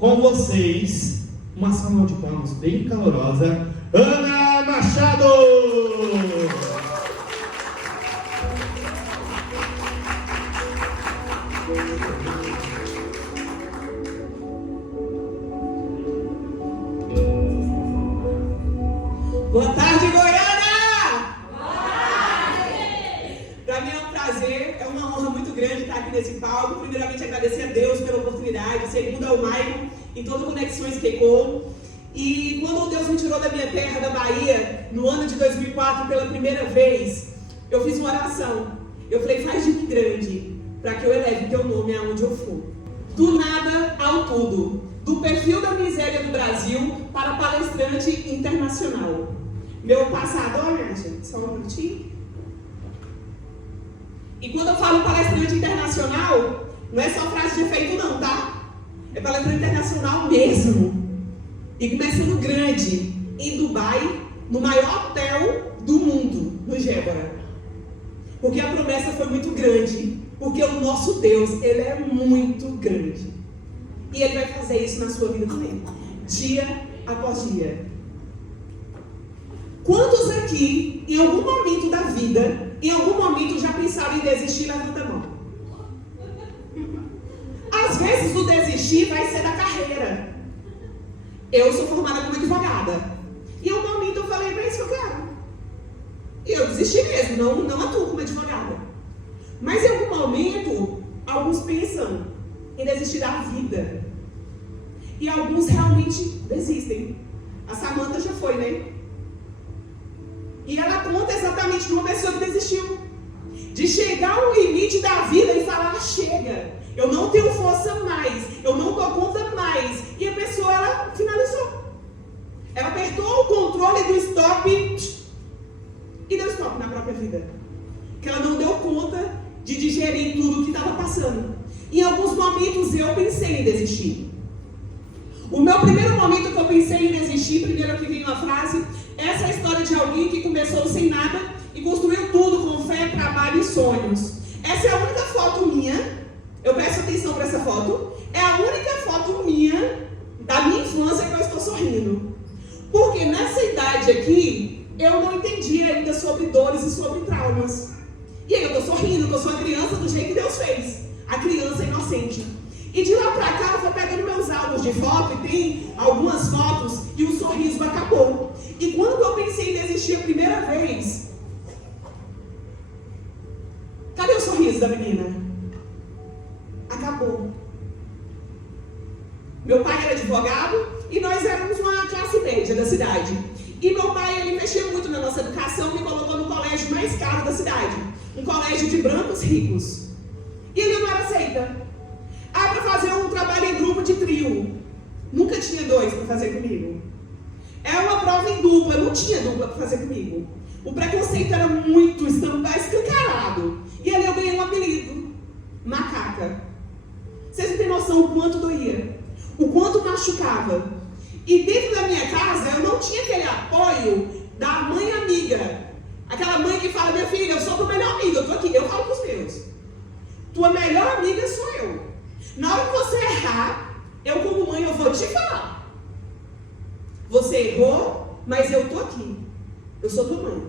Com vocês, uma salva de palmas bem calorosa, Ana Machado! Boa tarde, Goiânia! Boa tarde! Para mim é um prazer, é uma honra muito grande estar aqui nesse palco. Primeiramente, agradecer a Deus pela oportunidade. Segundo, ao Maicon, em toda Conexões Keiko. E quando Deus me tirou da minha terra, da Bahia, no ano de 2004, pela primeira vez, eu fiz uma oração. Eu falei, faz de mim grande, para que eu eleve teu nome aonde eu for. Do nada ao tudo. Do perfil da miséria do Brasil para palestrante internacional. Meu passado, olha, gente, só um minutinho. E quando eu falo palestrante internacional, não é só frase de efeito não, tá? É palestrante internacional mesmo. E começando grande, em Dubai, no maior hotel do mundo, no Gébora. Porque a promessa foi muito grande. Porque o nosso Deus, ele é muito grande. E ele vai fazer isso na sua vida também. Dia após dia. Quantos aqui, em algum momento da vida, em algum momento já pensaram em desistir? Levanta a mão. Às vezes o desistir vai ser da carreira. Eu sou formada como advogada. E em algum momento eu falei, para isso que eu quero. E eu desisti mesmo, não atuo como advogada. Mas em algum momento, alguns pensam em desistir da vida. E alguns realmente desistem. A Samantha já foi, né? E ela conta exatamente de uma pessoa que desistiu. De chegar ao limite da vida e falar, chega. Eu não tenho força mais. Eu não dou conta mais. E a pessoa, ela finalizou. Ela apertou o controle do stop e deu stop na própria vida. Porque ela não deu conta de digerir tudo o que estava passando. Em alguns momentos eu pensei em desistir. O meu primeiro momento que eu pensei em desistir, primeiro que vem uma frase, essa é a história de alguém que começou sem nada e construiu tudo com fé, trabalho e sonhos. Essa é a única foto minha, eu presto atenção para essa foto, é a única foto minha, da minha infância, que eu estou sorrindo. Porque nessa idade aqui, eu não entendi ainda sobre dores e sobre traumas. E aí eu estou sorrindo, porque eu sou a criança do jeito que Deus fez. A criança inocente. E de lá pra cá eu vou pegando meus álbuns de foto e tem algumas fotos e o sorriso acabou. E quando eu pensei em desistir a primeira vez, cadê o sorriso da menina? Acabou. Meu pai era advogado e nós éramos uma classe média da cidade. E meu pai, ele mexia muito na nossa educação e me colocou no colégio mais caro da cidade. Um colégio de brancos ricos. E ele não era aceita. Para fazer um trabalho em grupo de trio. Nunca tinha dois para fazer comigo. É uma prova em dupla, não tinha dupla para fazer comigo. O preconceito era muito escancarado. E ali eu ganhei um apelido. Macaca. Vocês não têm noção o quanto doía. O quanto machucava. E dentro da minha casa eu não tinha aquele apoio da mãe amiga. Aquela mãe que fala, minha filha, eu sou tua melhor amiga, eu tô aqui, eu falo com os meus. Tua melhor amiga sou eu. Na hora que você errar, eu como mãe, eu vou te falar. Você errou, mas eu tô aqui. Eu sou tua mãe.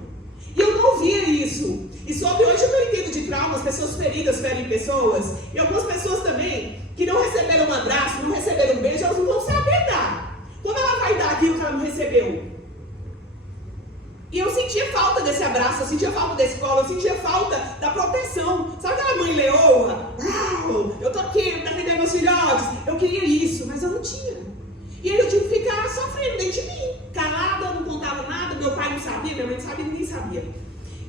E eu não via isso. E sobre hoje eu entendo de traumas, pessoas feridas ferem pessoas. E algumas pessoas também, que não receberam um abraço, não receberam um beijo, elas não vão saber dar. Quando ela vai dar aquilo que ela não recebeu? E eu sentia falta desse abraço, eu sentia falta desse colo, eu sentia falta da proteção. Sabe aquela mãe leoa? Eu tô aqui pra atender meus filhotes. Eu queria isso, mas eu não tinha. E aí eu tive que ficar sofrendo dentro de mim. Calada, não contava nada, meu pai não sabia, minha mãe não sabia, ninguém sabia.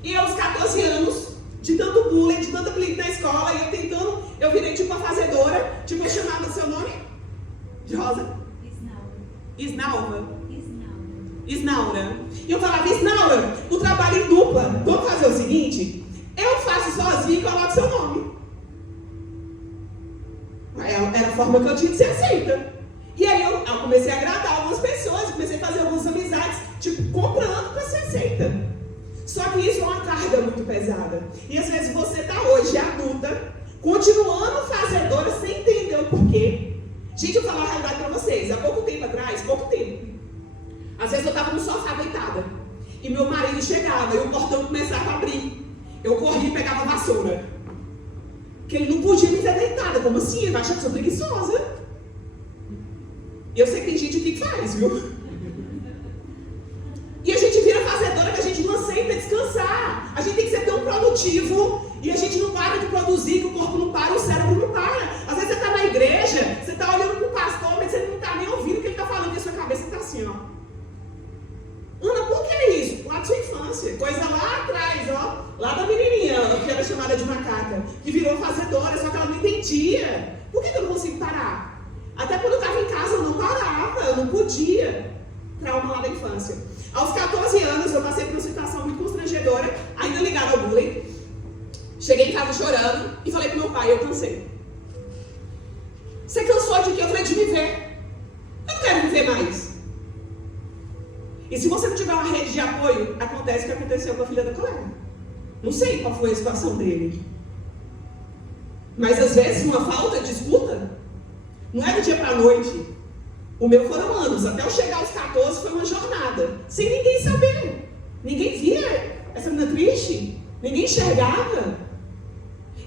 E aos 14 anos, de tanto bullying, de tanto apelido na escola, e eu tentando, eu virei tipo uma fazedora, tipo eu chamava o seu nome? De Rosa? Isnaura. Isnaura. E eu falava, Isnaura, o trabalho em dupla. Vamos fazer o seguinte? Eu faço sozinho e coloco seu nome. Era a forma que eu tinha de ser aceita. E aí eu comecei a agradar algumas pessoas, comecei a fazer algumas amizades, tipo, comprando para ser aceita. Só que isso é uma carga muito pesada. E às vezes você está hoje adulta, continuando fazedora sem entender o porquê. Gente, eu vou falar a realidade pra vocês. Há pouco tempo atrás, às vezes eu tava no sofá deitada. E meu marido chegava e o portão começava a abrir. Eu corria e pegava a vassoura. Porque ele não podia me ver deitada. Como assim? Ele vai achar que eu sou preguiçosa. E eu sei que tem gente aqui que faz, viu? E a gente vira fazedora que a gente não aceita descansar. A gente tem que ser tão produtivo e a gente não para de produzir, que o corpo não para, o cérebro não para. Às vezes você está na igreja, você está olhando para o pastor, mas você não está nem ouvindo o que ele está falando, porque a sua cabeça está assim, ó. Ana, por que isso? Lá da sua infância. Coisa lá atrás, ó. Lá da menininha, que era chamada de macaca, que virou fazedora, só que ela não entendia. Por que eu não consigo parar? Até quando eu estava em casa, eu não parava, eu não podia. Trauma lá da infância. Aos 14 anos, eu passei por uma situação muito constrangedora, ainda ligada ao bullying. Cheguei em casa chorando e falei pro meu pai, eu cansei. Você cansou de quê? Eu falei, de viver. Eu não quero viver mais. E se você não tiver uma rede de apoio, acontece o que aconteceu com a filha da colega. Não sei qual foi a situação dele. Mas às vezes uma falta de escuta não é do dia para a noite. O meu foram anos. Até eu chegar aos 14 foi uma jornada. Sem ninguém saber. Ninguém via essa menina triste. Ninguém enxergava.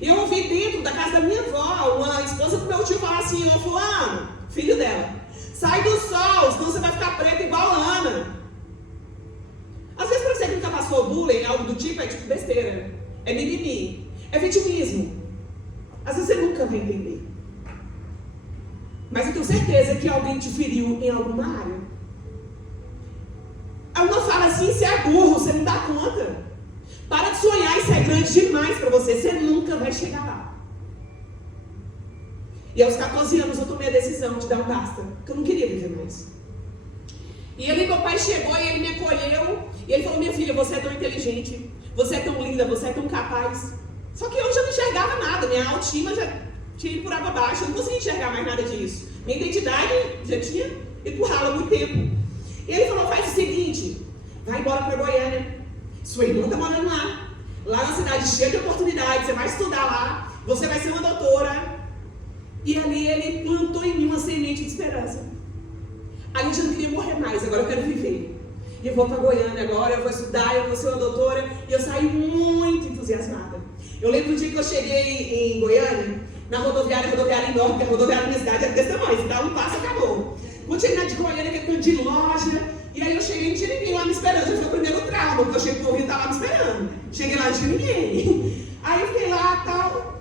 E eu ouvi dentro da casa da minha avó, uma esposa do meu tio falar assim, ô fulano, filho dela, sai do sol, senão você vai ficar preta igual a Ana. Às vezes pra você que nunca passou bullying, algo do tipo, é tipo besteira. É mimimi. É vitimismo. Às vezes você nunca vai entender. Mas eu tenho certeza que alguém te feriu em alguma área. Uma fala assim, você é burro, você não dá conta. Para de sonhar, isso é grande demais para você. Você nunca vai chegar lá. E aos 14 anos eu tomei a decisão de dar um basta. Porque eu não queria viver mais. E ele, meu pai chegou e ele me acolheu. E ele falou, minha filha, você é tão inteligente. Você é tão linda, você é tão capaz. Só que eu já não enxergava nada. Minha autoestima já tinha ido por água abaixo. Eu não conseguia enxergar mais nada disso. Minha identidade já tinha ido por ralo há muito tempo. E ele falou, faz o seguinte. Vai embora para Goiânia. Sua irmã está morando lá. Lá na cidade cheia de oportunidades. Você vai estudar lá. Você vai ser uma doutora. E ali ele plantou em mim uma semente de esperança. Ali eu já não queria morrer mais. Agora eu quero viver. E eu vou para Goiânia agora. Eu vou estudar. Eu vou ser uma doutora. E eu saí muito entusiasmada. Eu lembro do dia que eu cheguei em Goiânia. Na rodoviária enorme. Porque a rodoviária da minha cidade é desse tamanho. Se dá um passo, acabou. Quando cheguei na de Goiânia, aquele tanto de loja. E aí eu cheguei e não tinha ninguém lá me esperando. Já foi o primeiro trauma, porque eu cheguei pro ouvido e estava lá me esperando. Cheguei lá e não tinha ninguém. Aí eu fiquei lá e tal.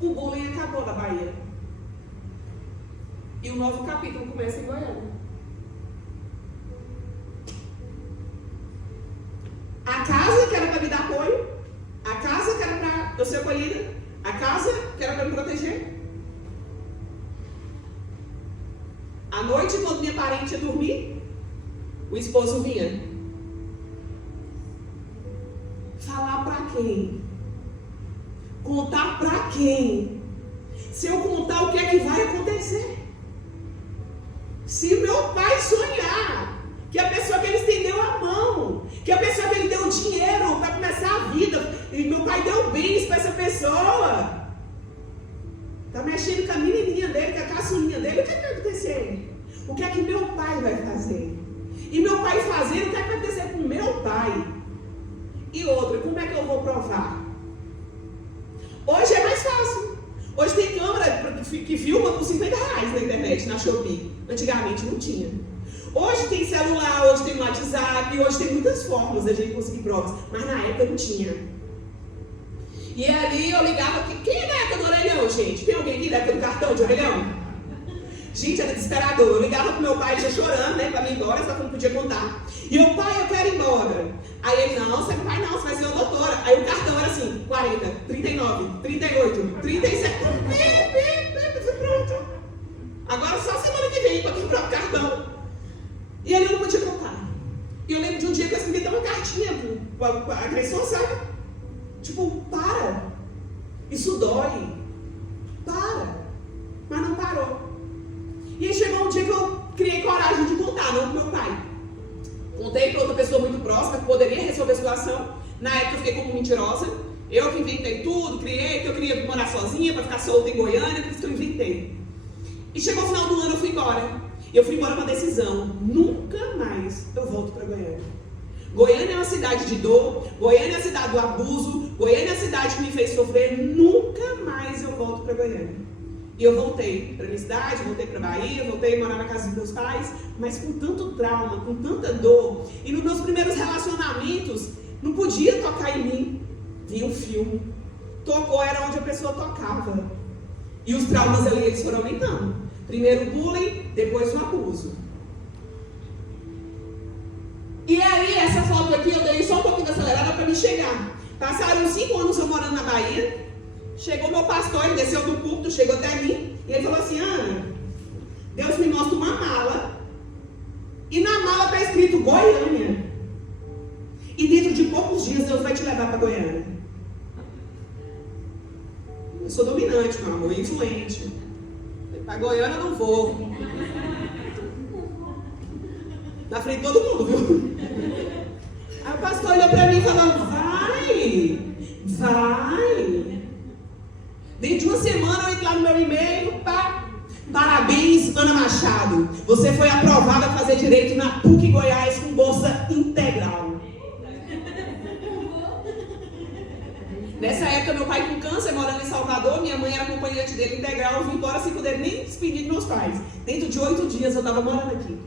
O bullying acabou na Bahia. E o novo capítulo começa em Goiânia. A casa que era para me dar apoio, a casa que era para eu ser acolhida, a casa que era para me proteger. À noite, quando minha parente ia dormir, o esposo vinha. Falar para quem? Contar para quem? Se eu contar, o que é que vai acontecer? Se meu pai sonhar que a pessoa que ele estendeu a mão, que a pessoa que ele deu dinheiro para começar a vida, e meu pai deu bens para essa pessoa, está mexendo com a menininha dele, com a caçulinha dele, o que vai acontecer? O que é que meu pai vai fazer? E meu pai fazendo, o que é que vai acontecer com meu pai? E outra, como é que eu vou provar? Hoje é mais fácil. Hoje tem câmera que filma por R$50 na internet, na Shopee. Antigamente não tinha. Hoje tem celular, hoje tem WhatsApp, hoje tem muitas formas da gente conseguir provas. Mas na época não tinha. E ali eu ligava, quem é da época do orelhão, gente? Tem alguém aqui da época do cartão de orelhão? Gente, era desesperador. Eu ligava pro meu pai já chorando, né, pra mim ir embora, só que não podia contar. E eu, pai, eu quero ir embora. Aí ele, não, você não vai não, você vai ser uma doutora. Aí o cartão era assim, 40, 39, 38, 37. Pronto. Agora só semana que vem pra comprar o cartão. E ele não podia contar. E eu lembro de um dia que eu escrevi uma cartinha pro agressor, sabe? Tipo, para. Isso dói. Para. Mas não parou. E aí chegou um dia que eu criei coragem de contar, não pro meu pai. Contei para outra pessoa muito próxima que poderia resolver a situação. Na época eu fiquei como mentirosa. Eu que inventei tudo, criei, que eu queria morar sozinha para ficar solta em Goiânia, por isso que eu inventei. E chegou o final do ano, eu fui embora. E eu fui embora com uma decisão: nunca mais eu volto para Goiânia. Goiânia é uma cidade de dor, Goiânia é a cidade do abuso, Goiânia é a cidade que me fez sofrer, nunca mais eu volto para Goiânia. E eu voltei para minha cidade, voltei para Bahia, voltei a morar na casa dos meus pais, mas com tanto trauma, com tanta dor. E nos meus primeiros relacionamentos, não podia tocar em mim. Via um filme, tocou, era onde a pessoa tocava. E os traumas ali, eles foram aumentando. Primeiro o bullying, depois o abuso. E aí, essa foto aqui, eu dei só um pouquinho de acelerada para me chegar. Passaram 5 anos eu morando na Bahia. Chegou meu pastor, ele desceu do púlpito, chegou até mim. E ele falou assim: Ana, Deus me mostra uma mala. E na mala está escrito Goiânia. E dentro de poucos dias Deus vai te levar para Goiânia. Eu sou dominante, meu amor, influente. Para Goiânia eu não vou. Na frente de todo mundo, viu? Aí o pastor olhou para mim e falou: vai. Dentro de uma semana eu entro lá no meu e-mail, pá. Parabéns, Ana Machado. Você foi aprovada a fazer direito na PUC Goiás com bolsa integral. Nessa época, meu pai com câncer, morando em Salvador, minha mãe era acompanhante dele integral, eu vim embora sem poder nem despedir de meus pais. Dentro de 8 dias eu estava morando aqui.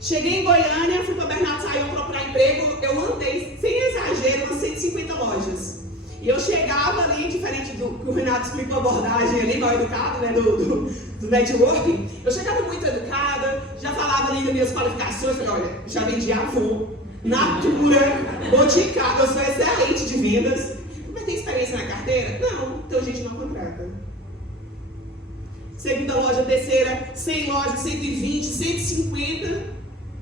Cheguei em Goiânia, fui para Bernardo Sayão procurar emprego, eu andei, sem exagero, umas 150 lojas. E eu chegava ali, diferente do que o Renato explicou a abordagem ali, mal educado, né, do networking, eu chegava muito educada, já falava ali das minhas qualificações, falei: olha, já vendi Avon, Natura, Boticário, eu sou excelente de vendas. Mas tem experiência na carteira? Não, então a gente não contrata. Segunda loja, terceira, 100 lojas, 120, 150.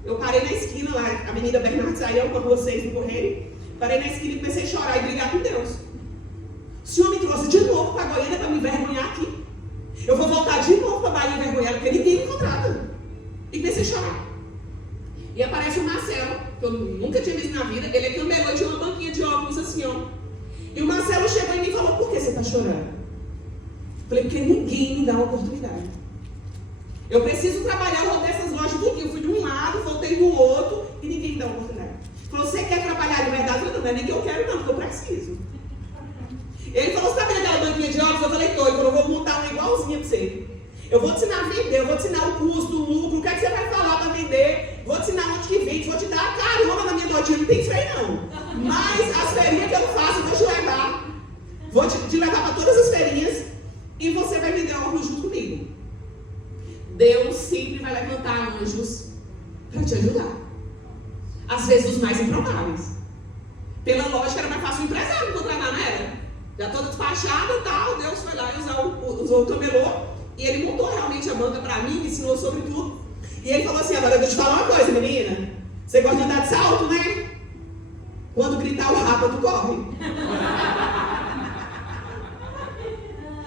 Eu parei na esquina lá, Avenida Bernardo Sayão, com vocês no Correio. Parei na esquina e comecei a chorar e brigar com Deus. O Senhor me trouxe de novo para Goiânia para me envergonhar aqui. Eu vou voltar de novo para Bahia envergonhada, porque ninguém me contrata. E comecei a chorar. E aparece o Marcelo, que eu nunca tinha visto na vida. Ele é camelô, tinha uma banquinha de óculos assim, ó. E o Marcelo chegou em mim e falou: por que você está chorando? Eu falei: porque ninguém me dá uma oportunidade. Eu preciso trabalhar, eu rodei essas lojas tudo. Eu fui de um lado, voltei do outro e ninguém me dá uma oportunidade. Ele falou: você quer trabalhar de verdade? Eu falei: não é nem que eu quero não, porque eu preciso. Ele falou: você está vendo aquela banquinha de óculos? Eu falei: tô. Ele falou: vou montar uma igualzinha para você. Eu vou te ensinar a vender, eu vou te ensinar o custo, o lucro, o que é que você vai falar para vender, vou te ensinar onde que vende, vou te dar a carona na minha lotinha, não tem freio não. Mas as feirinhas que eu faço, eu vou te levar. Vou te levar para todas as feirinhas e você vai vender óculos junto comigo. Deus sempre vai levantar anjos para te ajudar. Às vezes os mais improváveis. Pela lógica era mais fácil o empresário contratar, não era? Já toda despachada e tal, Deus foi lá e usou o camelô. E ele montou realmente a banca para mim, me ensinou sobre tudo. E ele falou assim: agora eu vou te falar uma coisa, menina. Você gosta de andar de salto, né? Quando gritar o rapa, tu corre.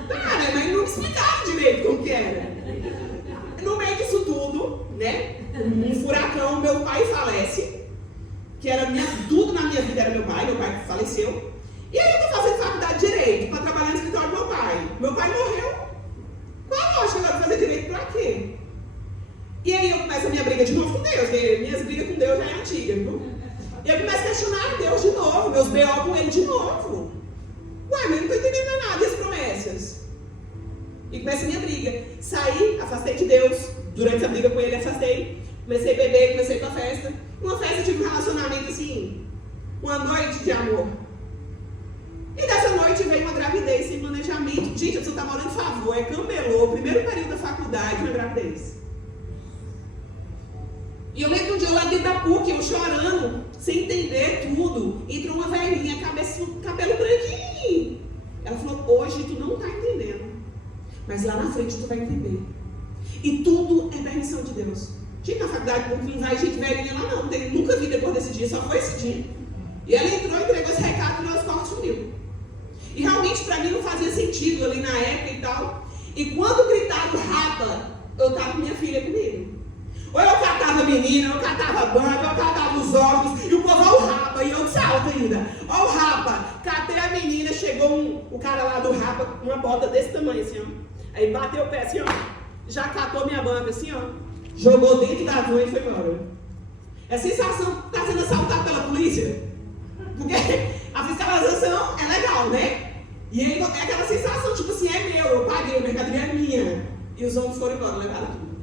Cara, mas não me explicaram direito como que era. No meio disso tudo, né? Um furacão, meu pai falece. Que era tudo na minha vida era meu pai faleceu. E aí eu tô fazendo faculdade de Direito para trabalhar no escritório do meu pai. Meu pai morreu. Qual a lógica agora de fazer direito pra quê? E aí eu começo a minha briga de novo com Deus, porque minhas brigas com Deus já é antiga, viu? E eu começo a questionar Deus de novo, meus B.O. com ele de novo. Ué, mas eu não tô entendendo nada das promessas. E começa a minha briga. Saí, afastei de Deus. Durante essa briga com ele, afastei. Comecei a beber, comecei pra festa. Uma festa tive um relacionamento assim, uma noite de amor. E dessa noite veio uma gravidez sem planejamento. Gente, você está morando em favor, é camelô, primeiro período da faculdade, uma gravidez. E eu lembro que um dia eu lá dentro da PUC, eu chorando, sem entender tudo. Entrou uma velhinha, cabelo branquinho. Ela falou: hoje tu não está entendendo, mas lá na frente tu vai entender. E tudo é permissão de Deus. Gente, na faculdade PUC não vai gente velhinha lá não, nunca vi depois desse dia, só foi esse dia. E ela entrou, entregou esse recado e nós cortes uniu. E realmente para mim não fazia sentido ali na época e tal. E quando gritaram rapa, eu estava com minha filha comigo. Ou eu catava a menina, eu catava a banca, eu catava os óculos, e o povo, ó o rapa, e eu de salto ainda. Ó o rapa, catei chegou o cara lá do Rapa com uma bota desse tamanho, assim, ó. Aí bateu o pé, assim, ó. Já catou minha banca, assim, ó. Jogou dentro da van e foi embora. É a sensação de estar sendo assaltado pela polícia. Porque a fiscalização é legal, né? E aí é aquela sensação, tipo assim, é meu, eu paguei, a mercadoria é minha. E os homens foram embora, levaram tudo.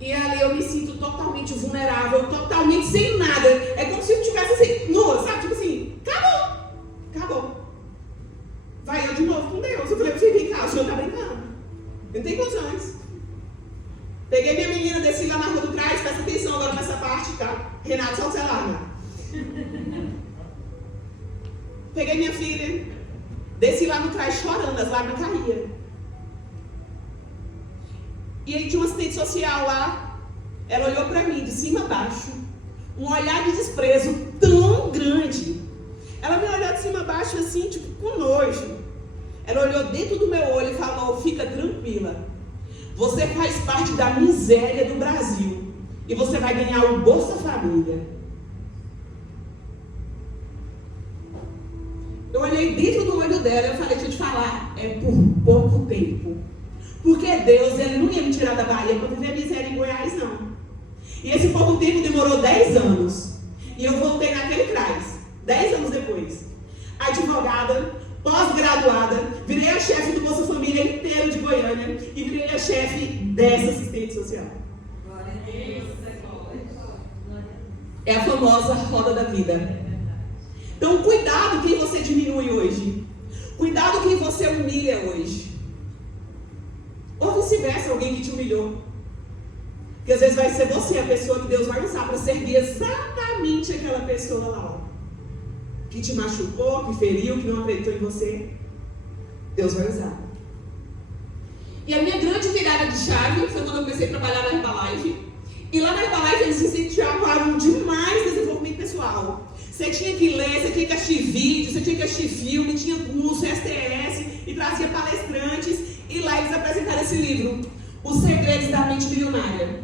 E ali eu me sinto totalmente vulnerável, totalmente sem nada. É como se eu estivesse assim, nua, sabe? Tipo assim, acabou. Vai eu de novo com Deus. Eu falei, vem cá, o senhor tá brincando. Eu não tenho condições. Peguei minha menina, desci lá na rua do trás, presta atenção agora nessa parte, tá? Renato, solta o celular. Peguei minha filha, desci lá no trás chorando, as lágrimas caíam. E aí tinha uma assistente social lá, ela olhou pra mim de cima a baixo, um olhar de desprezo tão grande. Ela me olhou de cima a baixo assim, tipo, com nojo. Ela olhou dentro do meu olho e falou, fica tranquila, você faz parte da miséria do Brasil e você vai ganhar o Bolsa Família. Eu olhei dentro do olho dela e eu falei, deixa eu te falar, é por pouco tempo. Porque Deus, Ele não ia me tirar da Bahia para viver miséria em Goiás, não. E esse pouco tempo demorou 10 anos. E eu voltei naquele CRAS, 10 anos depois. Advogada, pós-graduada, virei a chefe do Bolsa Família inteiro de Goiânia e virei a chefe dessa assistente social. É a famosa roda da vida. Então, cuidado quem você diminui hoje. Cuidado quem você humilha hoje. Ou vice-versa, alguém que te humilhou. Porque às vezes vai ser você a pessoa que Deus vai usar para servir exatamente aquela pessoa lá, ó, que te machucou, que feriu, que não acreditou em você. Deus vai usar. E a minha grande virada de chave foi quando eu comecei a trabalhar na Herbalife. E lá na Herbalife eles incentivavam demais desenvolvimento pessoal. Você tinha que ler, você tinha que assistir vídeo, você tinha que assistir filme, tinha curso, STS, e trazia palestrantes. E lá eles apresentaram esse livro, Os Segredos da Mente Milionária.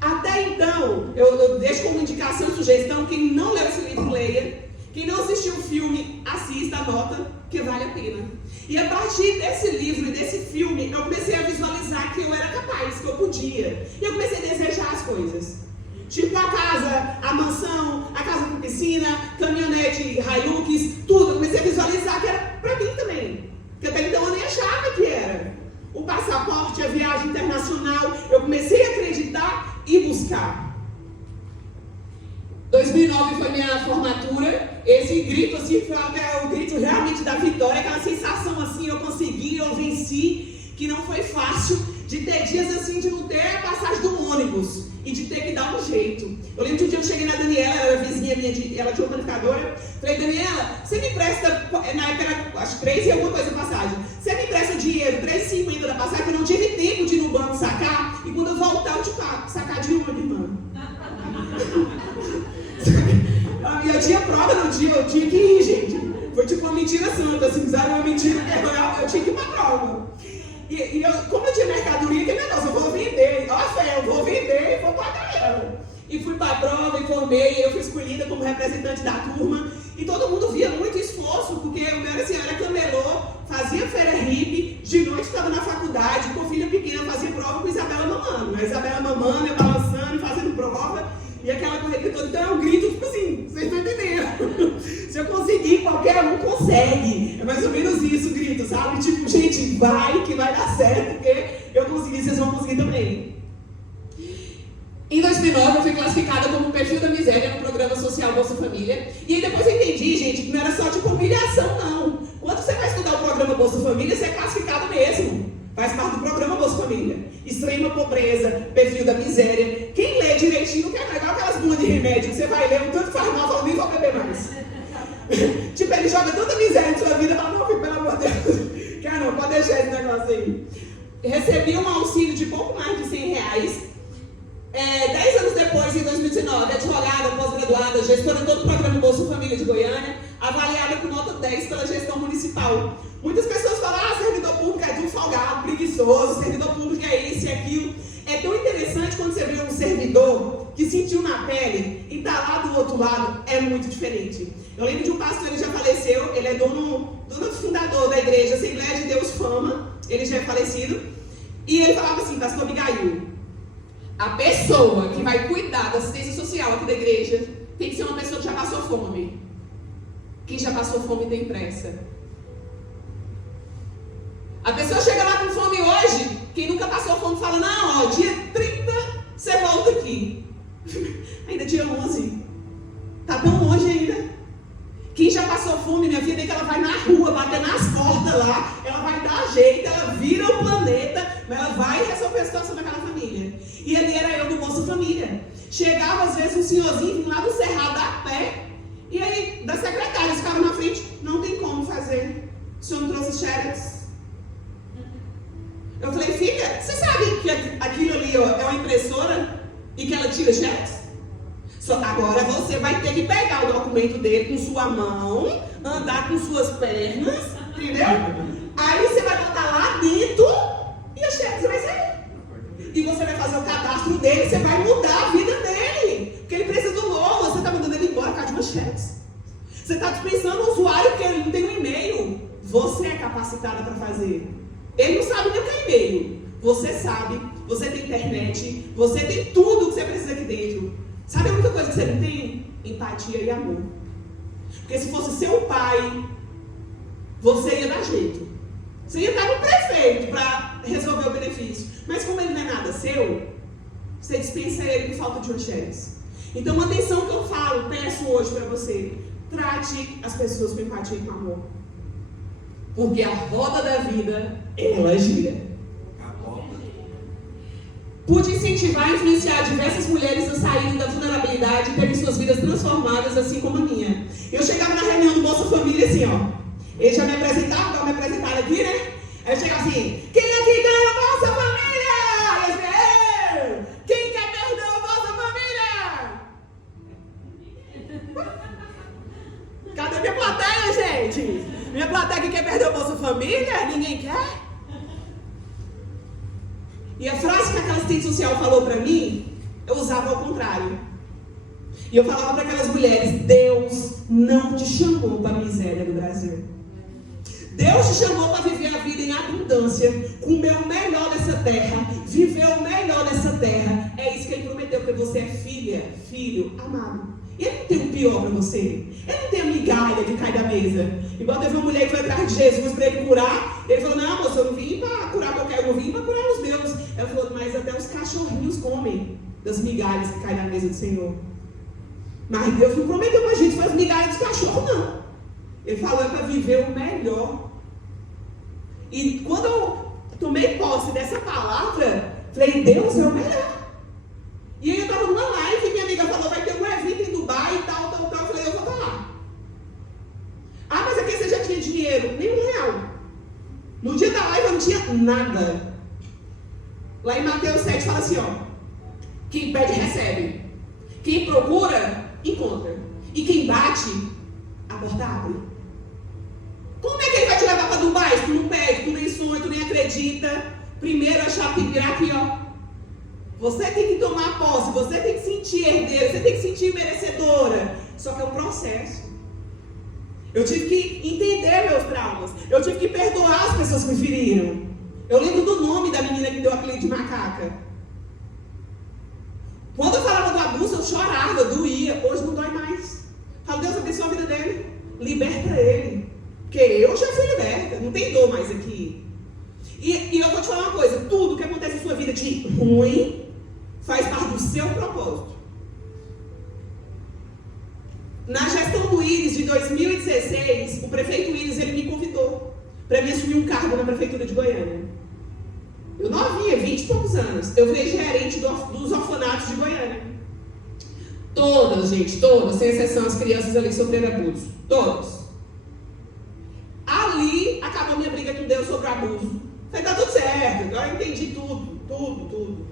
Até então, eu deixo como indicação e sugestão, quem não leu esse livro, leia. Quem não assistiu o filme, assista, anota, que vale a pena. E a partir desse livro e desse filme, eu comecei a visualizar que eu era capaz, que eu podia. E eu comecei a desejar as coisas. Tipo a casa, a mansão, a casa com piscina, caminhonete, Hilux, tudo. Eu comecei a visualizar que era pra mim também. Porque até então eu nem achava que era. O passaporte, a viagem internacional, eu comecei a acreditar e buscar. 2009 foi minha formatura. Esse grito assim, foi o grito realmente da vitória, aquela sensação assim, eu consegui, eu venci, que não foi fácil, de ter dias assim, de não ter a passagem do ônibus e de ter que dar um jeito. Eu lembro que um dia eu cheguei na Daniela, ela era vizinha minha, ela tinha uma panificadora. Falei, Daniela, você me empresta, na época era acho 3 e alguma coisa a passagem. Você me empresta o dinheiro, 3,50 da passagem, que eu não tive tempo de ir no banco sacar, e quando eu voltar eu te pago, sacar de uma irmã. E eu tinha prova no dia, eu tinha que ir, gente. Foi tipo uma mentira santa, assim, usaram uma mentira que eu tinha que ir pra prova. E eu, como eu tinha mercadoria, que negócio, eu vou vender, ó fé, eu vou vender e vou pagar ela. E fui pra prova, e formei, eu fui escolhida como representante da turma, e todo mundo via muito esforço, porque eu era camelô, fazia feira hippie, de noite estava na faculdade, com filha pequena, fazia prova com Isabela mamando. A Isabela mamando, eu balançando, fazendo prova, e aquela correria toda. Então é um grito, tipo assim, vocês estão entendendo? Se eu conseguir, qualquer um consegue. É mais ou menos isso o grito, sabe? Tipo, gente, vai que vai dar certo, porque eu consegui, vocês vão conseguir também. Em 2009, eu fui classificada como perfil da miséria no programa social Bolsa Família. E aí depois eu entendi, gente, que não era só tipo humilhação, não. Quando você vai estudar o programa Bolsa Família, você é classificado mesmo. Faz parte do programa Bolsa Família. Extrema pobreza, perfil da miséria. Quem lê direitinho, quer pegar aquelas bulas de remédio que você vai ler, um tanto faz mal, fala, nem vou beber mais. Tipo, ele joga tanta miséria na sua vida e fala, não, filho, pelo amor de Deus. Cara, não, pode deixar esse negócio aí. Recebi um auxílio de pouco mais de R$100. 10 anos depois, em 2019, advogada, pós-graduada, gestora de todo o programa Bolsa Família de Goiânia, avaliada com nota 10 pela gestão municipal. Muitas pessoas falam, servidor público é de um folgado, preguiçoso, servidor público é isso e aquilo. É é tão interessante quando você vê um servidor que sentiu na pele e está lá do outro lado, é muito diferente. Eu lembro de um pastor, ele já faleceu, ele é dono fundador da igreja Assembleia de Deus Fama, ele já é falecido, e ele falava assim, pastor Abigail, a pessoa que vai cuidar da assistência social aqui da igreja tem que ser uma pessoa que já passou fome. Quem já passou fome tem pressa. A pessoa chega lá com fome hoje, quem nunca passou fome fala, não, ó, dia 30 você volta aqui. Ainda dia 11. Tá tão longe ainda. Quem já passou fome, minha filha, é que ela vai na rua, bater nas portas lá, ela vai dar jeito, ela vira o planeta, mas ela vai resolver a situação daquela família. E ali era eu do Bolsa Família. Chegava às vezes um senhorzinho vindo lá do Cerrado a pé, e aí da secretária ficava na frente, não tem como fazer. O senhor não trouxe xerox? Eu falei, filha, você sabe que aquilo ali ó, é uma impressora e que ela tira xerox? Só agora você vai ter que pegar o documento dele com sua mão, andar com suas pernas, entendeu? Aí você vai botar lá dentro e o xerox vai sair. E você vai fazer o cadastro dele, você vai mudar a vida dele. Porque ele precisa do novo, você está mandando ele embora por causa de uma xerox. Você está dispensando o usuário porque ele não tem um e-mail. Você é capacitada para fazer. Ele não sabe nem o que é e-mail. Você sabe, você tem internet, você tem tudo que você precisa aqui dentro. Sabe a única coisa que você não tem? Empatia e amor. Porque se fosse seu pai, você ia dar jeito. Você ia dar no prefeito para resolver o benefício. Mas como ele não é nada seu, você dispensa ele por falta de um xerox. Então, uma atenção que eu falo, peço hoje para você. Trate as pessoas com empatia e com amor. Porque a roda da vida, ela gira. Pude incentivar e influenciar diversas mulheres a saírem da vulnerabilidade e terem suas vidas transformadas, assim como a minha. Eu chegava na reunião do Bolsa Família assim, ó. Eles já me apresentavam, igual me apresentaram aqui, né? Aí eu chegava assim, quem aqui ganha o Bolsa Família? Aí eu dizia, quem quer perder o Bolsa Família? Cadê minha plateia, gente? Minha plateia que quer perder o Bolsa Família? Ninguém quer? E a frase que aquela assistente social falou para mim, eu usava ao contrário. E eu falava para aquelas mulheres, Deus não te chamou para a miséria do Brasil. Deus te chamou para viver a vida em abundância, comer o melhor dessa terra, viver o melhor dessa terra. É isso que Ele prometeu, porque você é filha, filho, amado. E Ele não tem o pior para você. Ele não tem a migalha que cai da mesa. Igual teve uma mulher que foi atrás de Jesus para Ele curar. Ele falou, não, moça, eu não vim para curar qualquer um, eu vim para curar os meus. Ela falou, mas até os cachorrinhos comem das migalhas que caem na mesa do Senhor. Mas Deus não prometeu para a gente fazer as migalhas dos cachorros, não. Ele falou para viver o melhor. E quando eu tomei posse dessa palavra, falei, Deus é o melhor. E aí eu estava numa live e minha amiga falou, vai ter um evento em Dubai e tal. Eu falei, eu vou estar lá. Ah, mas aqui você já tinha dinheiro? Nem R$1. No dia da live eu não tinha nada. Lá em Mateus 7 fala assim, ó. Quem pede, recebe. Quem procura, encontra. E quem bate, a porta abre. Como é que Ele vai te levar para Dubai? Tu não pede, tu nem sonha, tu nem acredita. Primeiro a chave tem que virar aqui, ó. Você tem que tomar posse, você tem que sentir herdeira, você tem que sentir merecedora. Só que é um processo. Eu tive que entender meus traumas. Eu tive que perdoar as pessoas que me feriram. Eu lembro do nome da menina que deu o apelido de macaca. Quando eu falava do abuso, eu chorava, doía. Hoje não dói mais. Falo, Deus abençoa a vida dele. Liberta ele. Porque eu já fui liberta. Não tem dor mais aqui. E eu vou te falar uma coisa. Tudo que acontece na sua vida de ruim faz parte do seu propósito. Na gestão do Íris de 2016, o prefeito Íris, ele me convidou para me assumir um cargo na prefeitura de Goiânia. Eu novinha, 20 e poucos anos. Eu virei gerente dos orfanatos de Goiânia. Todas, gente, todas, sem exceção, as crianças ali sofreram abuso. Todas. Ali acabou minha briga com Deus sobre abuso. Falei, tá tudo certo, agora eu entendi tudo.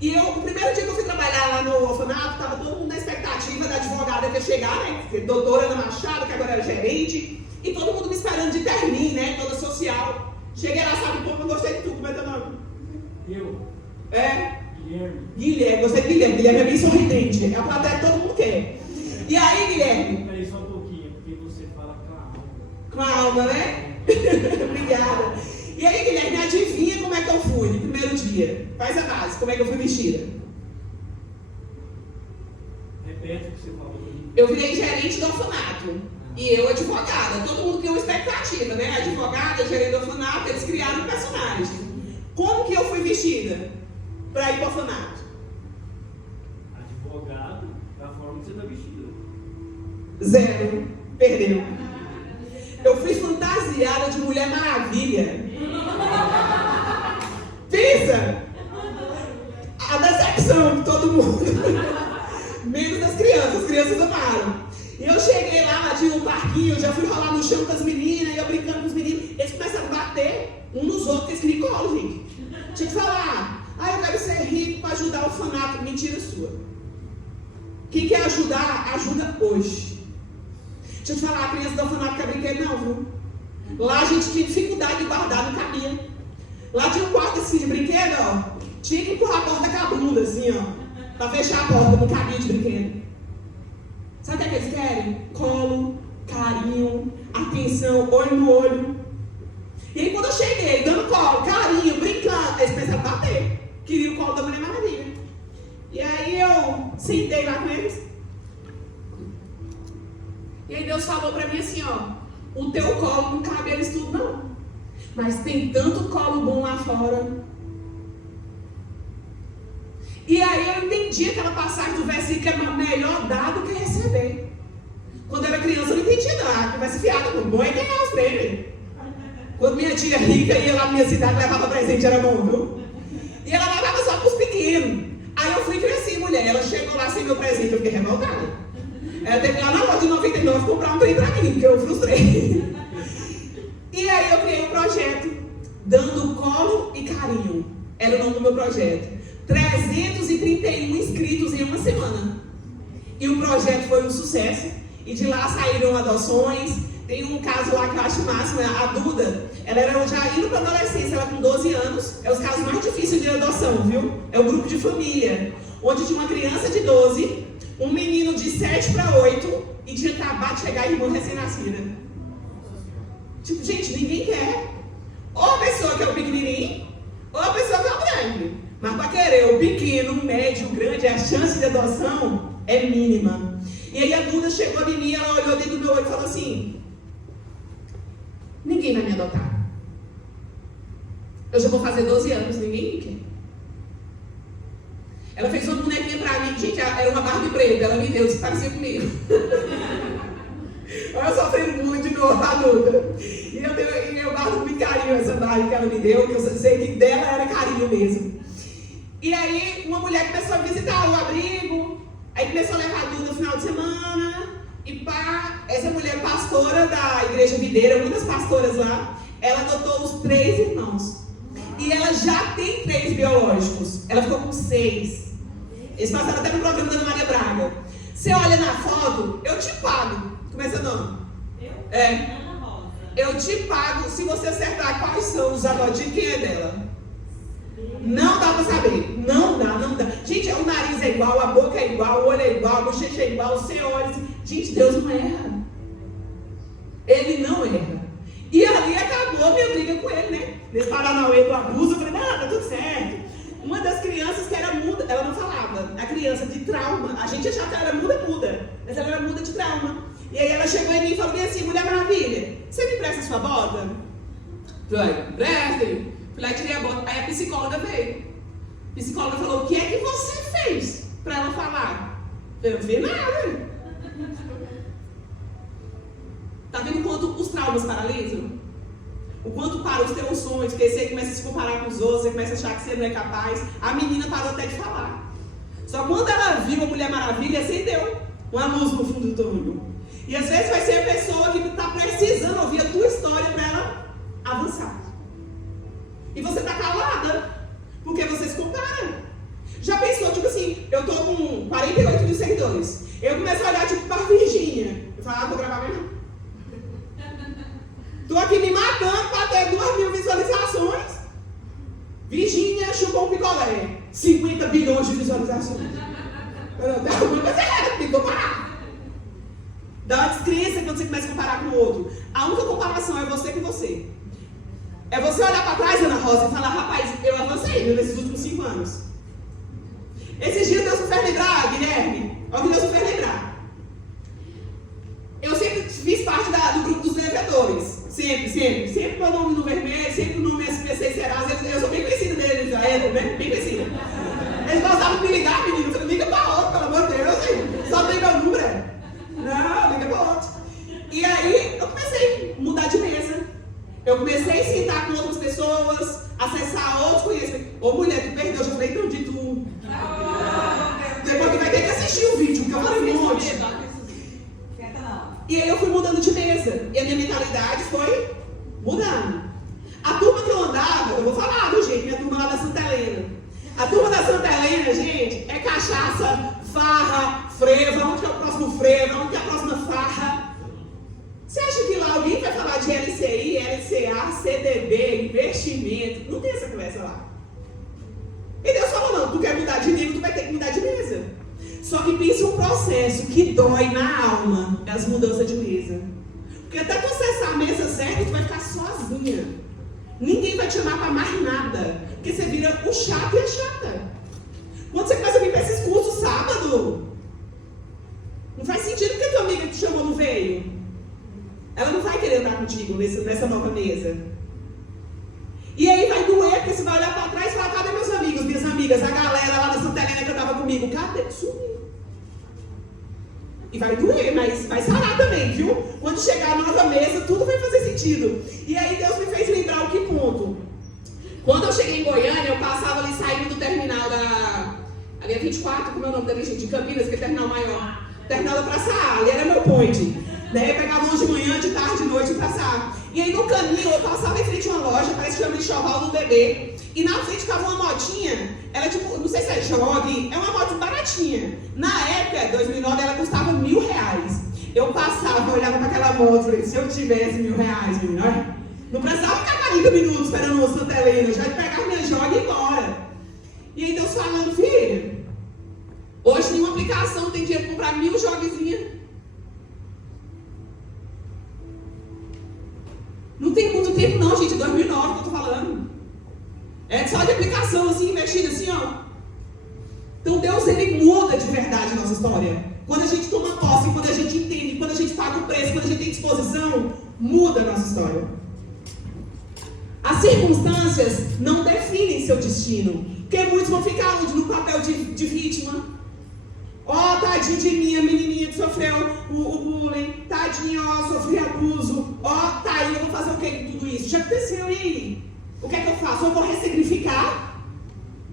E o primeiro dia que eu fui trabalhar lá no orfanato, estava todo mundo na expectativa da advogada que ia chegar, né? Doutora Ana Machado, que agora era gerente. E todo mundo me esperando de terninho, né? Toda social. Cheguei lá, sabe, pô, eu gostei de tudo, como é teu nome? Eu? É. Guilherme, gostei de Guilherme. Guilherme é bem sorridente. É a plateia que todo mundo quer. E aí, Guilherme? Peraí só um pouquinho, porque você fala Com a alma, né? Obrigada. E aí, Guilherme, adivinha como é que eu fui no primeiro dia? Faz a base, como é que eu fui vestida? Repete o que você falou. Eu virei gerente do orfanato. E eu advogada. Todo mundo criou uma expectativa, né? Advogada, gerente do orfanato, eles criaram um personagem. Como que eu fui vestida para ir para o orfanato? Advogado, da forma que você está vestida. 0. Perdeu. Eu fui fantasiada de Mulher Maravilha. Pensa! A decepção de todo mundo. Menos das crianças. As crianças amaram. E eu cheguei lá tinha um parquinho, já fui rolar no chão com as meninas, e eu brincando com os meninos. Eles começaram a bater uns nos outros, porque eles queriam colo, gente. Tinha que falar, eu quero ser rico para ajudar o orfanato. Mentira sua. Quem quer ajudar, ajuda hoje. Deixa eu te falar, a criança do orfanato quer brinquedo não, viu? Lá a gente tinha dificuldade de guardar, não cabia. Lá tinha um quarto assim de brinquedo, ó. Tinha que empurrar a porta com a bunda, assim, ó. Pra fechar a porta, não cabia de brinquedo. Sabe o que eles querem? Colo, carinho, atenção, olho no olho. E aí quando eu cheguei, dando colo, carinho, brincando, eles pensaram em bater. Queriam o colo da Mulher Maravilha. E aí eu sentei lá com eles. E aí Deus falou pra mim assim, ó. O teu colo não cabe eles tudo, não. Mas tem tanto colo bom lá fora. E aí eu entendi aquela passagem do versículo que é melhor dar do que receber. Quando eu era criança eu não entendia nada. Conversa fiada, o bom é ganhar os prêmios. Quando minha tia rica ia lá na minha cidade, levava presente, era bom, viu? E ela levava só para os pequenos. Aí eu fui crescer, mulher. Ela chegou lá sem meu presente, eu fiquei revoltada. Ela teve lá na loja de 99 comprar um trem pra mim, porque eu frustrei. E aí eu criei um projeto, Dando Colo e Carinho. Era o nome do meu projeto. 331 inscritos em uma semana. E o projeto foi um sucesso. E de lá saíram adoções. Tem um caso lá que eu acho máximo, a Duda. Ela era já indo para a adolescência, ela com 12 anos. É os casos mais difíceis de adoção, viu? É o grupo de família. Onde tinha uma criança de 12, um menino de 7 para 8 e tinha acabado de chegar a irmã recém-nascida. Tipo, gente, ninguém quer. Ou a pessoa que é o pequenininho, ou a pessoa que é o grande. Mas para querer o pequeno, o médio, o grande, a chance de adoção é mínima. E aí a Duda chegou em mim, ela olhou dentro do meu olho e falou assim: ninguém vai me adotar. Eu já vou fazer 12 anos, ninguém me quer. Ela fez uma bonequinha pra mim, gente, era uma Barbie preta, ela me deu, se parecia comigo. Olha eu sofrendo muito de novo, a Duda. E eu guardo muito carinho essa Barbie que ela me deu, que eu sei que dela era carinho mesmo. E aí uma mulher começou a visitar o abrigo, aí começou a levar a Duda no final de semana, e pá, essa mulher pastora da Igreja Videira, muitas pastoras lá, ela adotou os 3 irmãos. E ela já tem 3 biológicos, ela ficou com 6. Eles passaram até no programa da Ana Maria Braga. Você olha na foto, eu te pago. Como é seu nome? Eu te pago se você acertar quais são os avós de quem é dela. Não dá pra saber. Não dá. Gente, o nariz é igual, a boca é igual, o olho é igual, a bochecha é igual, você olha. Gente, Deus não erra. Ele não erra. E ali acabou a minha briga com ele, né? Nesse Paranauê do abuso, eu falei, não, tá tudo certo. Uma das crianças que era muda, ela não falava. A criança de trauma, a gente achava que ela era muda, mas ela era muda de trauma. E aí ela chegou em mim e falou bem assim: Mulher Maravilha, você me empresta sua bota? Falei, empreste. Fui lá e tirei a bota. Aí a psicóloga veio. A psicóloga falou: o que é que você fez pra ela falar? Eu não fiz nada. Tá vendo o quanto os traumas paralisam? O quanto para os teus sonhos, porque você começa a se comparar com os outros, você começa a achar que você não é capaz. A menina parou até de falar. Só quando ela viu a Mulher Maravilha, acendeu uma luz no fundo do túnel. E às vezes vai ser a pessoa que está precisando ouvir a tua história para ela avançar. E você está calada, porque você se compara. Já pensou, tipo assim, eu tô com 48 mil seguidores. Eu começo a olhar tipo para a Virgínia. Eu falo, vou gravar mesmo. Tô aqui me matando para ter 2.000 visualizações. Virgínia chupou um picolé. 50 80 bilhões de visualizações. Tem alguma coisa errada comigo, vou parar. Dá uma descrença quando você começa a comparar com o outro. A única comparação é você com você. É você olhar para trás, Ana Rosa, e falar, rapaz, eu avancei nesses últimos 5 anos. Esses dias Deus me fez lembrar, Guilherme, olha o que Deus me fez lembrar. Eu sempre fiz parte do grupo dos vendedores. Sempre meu nome no vermelho, sempre o nome SPC Serasa. Eu sou bem conhecida deles, né? Bem conhecida. Eles gostavam de me ligar, menino. Você liga para outro, pelo amor de Deus, gente. Só tem meu número. Não, liga para outro. E aí, eu comecei a mudar de mesa. Eu comecei a sentar com outras pessoas, acessar outros conhecimentos. Ô mulher, tu perdeu, eu já falei tanto de tu. Depois tu vai ter que assistir o vídeo, porque eu falei um monte. E aí eu fui mudando de mesa. E a minha mentalidade foi mudando. A turma que eu andava, eu vou falar, viu, gente? Minha turma lá da Santa Helena. A turma da Santa Helena, gente, é cachaça, farra, freva. Onde que é o próximo freva? Onde que é a próxima farra? Você acha que lá alguém vai falar de LCI, LCA, CDB, investimento? Não tem essa conversa lá. E Deus falou, não, tu quer mudar de nível, tu vai ter que mudar de mesa. Só que pensa um processo que dói na alma, é as mudanças de mesa. Porque até tu acessar a mesa certa, tu vai ficar sozinha. Ninguém vai te chamar para mais nada. Porque você vira o chato e a chata. Quando você começa a vir para esses cursos sábado, não faz sentido porque tua amiga que te chamou não veio. Ela não vai querer andar contigo nessa nova mesa. E aí vai doer, porque você vai olhar para trás e falar, cadê meus amigos, minhas amigas, a galera lá da Santa Helena que andava comigo? Cadê? Sumiu. E vai doer, mas vai sarar também, viu? Quando chegar na nova mesa, tudo vai fazer sentido. E aí Deus me fez lembrar o que ponto. Quando eu cheguei em Goiânia, eu passava ali saindo do terminal ali é 24, como é o nome da gente? De Campinas, que é terminal maior. Terminal da Praça A, ali era meu point. Né? Eu pegava ônibus de manhã, de tarde, de noite, Praça A. E aí no caminho, eu passava em frente a uma loja, parece que chama de enxoval do bebê. E na frente ficava uma motinha, ela tipo, não sei se é jogue, é uma moto baratinha. Na época, 2009, ela custava R$1.000. Eu passava, olhava para aquela moto, falei, se eu tivesse R$1.000, menino, olha, não precisava ficar 40 minutos esperando o Santa Helena, já ia pegar minha joga e ir embora. E aí Deus falando, filha, hoje nenhuma aplicação tem dinheiro para comprar 1000 joguezinhas. Não tem muito tempo não, gente, 2009 que eu tô falando. É só de aplicação, assim, investindo assim, ó. Então Deus, ele muda de verdade a nossa história. Quando a gente toma posse, quando a gente entende, quando a gente paga o preço, quando a gente tem disposição, muda a nossa história. As circunstâncias não definem seu destino. Porque muitos vão ficar no papel de vítima. Ó, tadinho de mim, a menininha que sofreu o bullying. Tadinho, ó, sofri abuso. Ó, tá aí, eu vou fazer o que com tudo isso? Já aconteceu, e aí? O que é que eu faço? Eu vou ressignificar?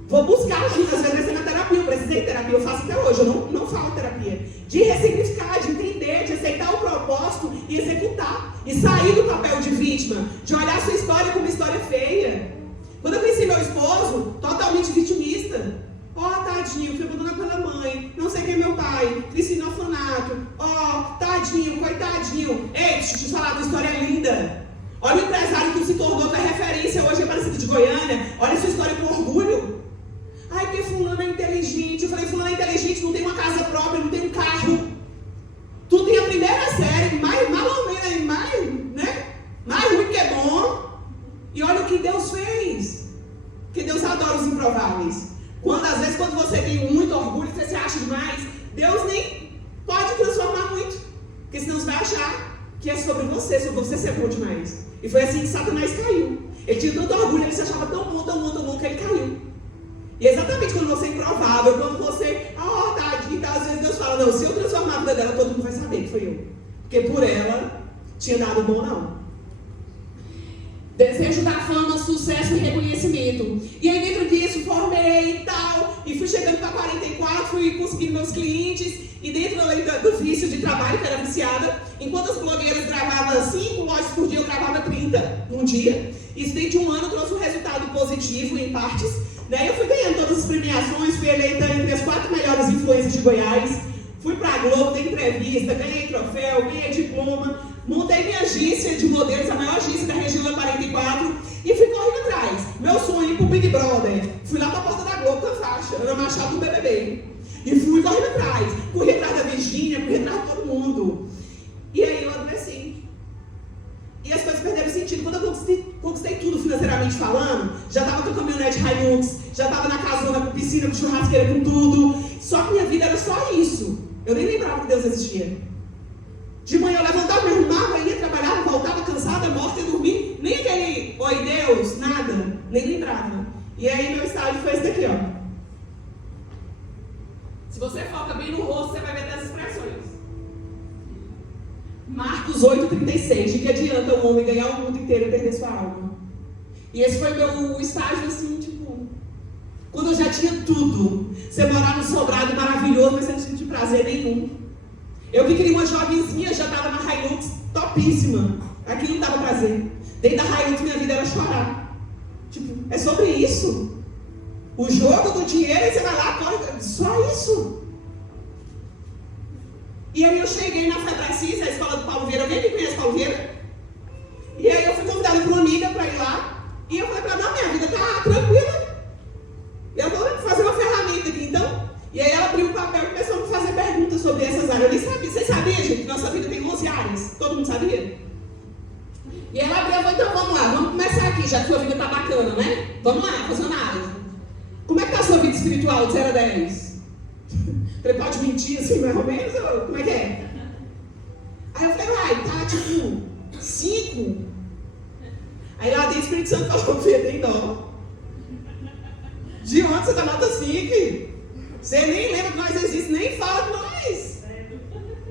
Vou buscar ajuda, às vezes na terapia. Eu precisei de terapia, eu faço até hoje, eu não falo terapia. De ressignificar, de entender, de aceitar o propósito e executar. E sair do papel de vítima, de olhar a sua história como uma história feia. Quando eu conheci meu esposo, totalmente vitimista. Ó, tadinho, fui abandonado pela mãe, não sei quem é meu pai, cresci no orfanato. Ó, tadinho, coitadinho. Ei, deixa eu te falar, tua história é linda. Olha o empresário que se tornou tua referência hoje, é parecido de Goiânia. Olha a sua história com orgulho. Ai, porque fulano é inteligente. Eu falei, fulano é inteligente, não tem uma casa própria, não tem um carro. Tu tem a primeira série, mais ou menos, mais ruim que é bom. E olha o que Deus fez. Porque Deus adora os improváveis. Às vezes, quando você tem muito orgulho, você se acha demais, Deus nem pode transformar muito. Porque senão você vai achar que é sobre você ser bom demais. E foi assim que Satanás caiu. Ele tinha tanto orgulho, ele se achava tão bom, que ele caiu. E exatamente quando você é improvável, quando você, tadinho, às vezes Deus fala, não, se eu transformar a vida dela, todo mundo vai saber que foi eu. Porque por ela, tinha dado bom não. Desejo da fama, sucesso e reconhecimento. E aí dentro disso, formei e tal, e fui chegando para 44, fui conseguindo meus clientes, e dentro do vício de trabalho, que era viciada, enquanto as blogueiras gravavam 5 lojas por dia, eu gravava 30 num dia. Isso dentro de um ano trouxe um resultado positivo em partes. Né? Eu fui ganhando todas as premiações, fui eleita entre as 4 melhores influências de Goiás, fui para a Globo, dei entrevista, ganhei troféu, ganhei diploma, montei minha agência de modelos, a maior agência da região da 44, e fui correndo atrás. Meu sonho ir pro Big Brother. Fui lá para a porta da Globo cantar. Ana Machado do BBB. E fui correndo atrás. Corri atrás da Virgínia, corri atrás de todo mundo. E aí eu adoeci. E as coisas perderam sentido. Quando eu conquistei tudo financeiramente falando, já estava com a caminhonete Hilux, já estava na casona com piscina, com churrasqueira, com tudo. Só que minha vida era só isso. Eu nem lembrava que Deus existia. De manhã eu levantava, me arrumava, ia trabalhar, voltava cansada, morta, ia dormir. Nem aquele, oi Deus, nada. Nem lembrava. E aí meu estágio foi esse daqui, ó. Se você foca bem no rosto, você vai ver dessas expressões. Marcos 8,36. De que adianta o homem ganhar o mundo inteiro e perder sua alma? E esse foi meu estágio, assim, tipo... Quando eu já tinha tudo. Você morar num sobrado maravilhoso, mas você não sentia prazer nenhum. Eu que queria uma jovenzinha, já estava na Hilux, topíssima. Aqui não dava prazer. Dentro da Hilux, minha vida era chorar. Tipo, é sobre isso. O jogo do dinheiro, e você vai lá, corre, só isso. E aí eu cheguei na Febracis, a escola do Paulo Vieira. Alguém que conhece Paulo Vieira? E aí eu fui convidada por uma amiga para ir lá. E eu falei para ela, não, minha vida tá tranquila. Eu vou fazer uma ferramenta aqui, então. E aí ela abriu o papel e começou a me fazer perguntas sobre essas áreas. Eu nem sabia. Vocês sabiam, gente, que nossa vida tem 11 áreas? Todo mundo sabia? E ela abriu e falou, então vamos lá, vamos começar aqui, já que sua vida tá bacana, né? Vamos lá, fazer uma análise. Como é que tá a sua vida espiritual de 0 a 10? Você pode mentir assim, mais ou menos? Ou como é que é? Aí eu falei, uai, tá tipo 5. Aí lá dentro o Espírito Santo falou, Fê, tem dó. De onde você tá nota 5? Você nem lembra que nós existimos, nem fala de nós.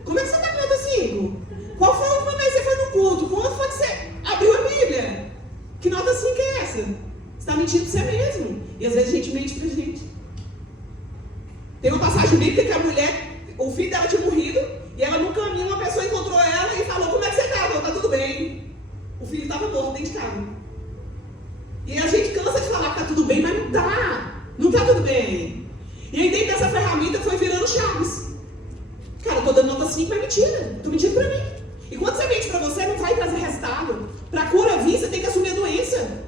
Como é que você tá com nota 5? Qual foi a última vez que você foi no culto? Quando foi que você abriu a Bíblia? Que nota 5 é essa? Você está mentindo pra você mesmo. E às vezes a gente mente pra gente. Tem uma passagem bíblica que a mulher, o filho dela tinha morrido, e ela no caminho, uma pessoa encontrou ela e falou, como é que você tá? Ela, tá tudo bem. O filho estava morto dentro de casa. E a gente cansa de falar que tá tudo bem, mas não tá. Não tá tudo bem. E aí dentro dessa ferramenta foi virando chaves. Cara, eu tô dando nota 5, mas mentira. Tô mentindo pra mim. E quando você mente pra você, não vai trazer resultado. Pra cura vir, você tem que assumir a doença.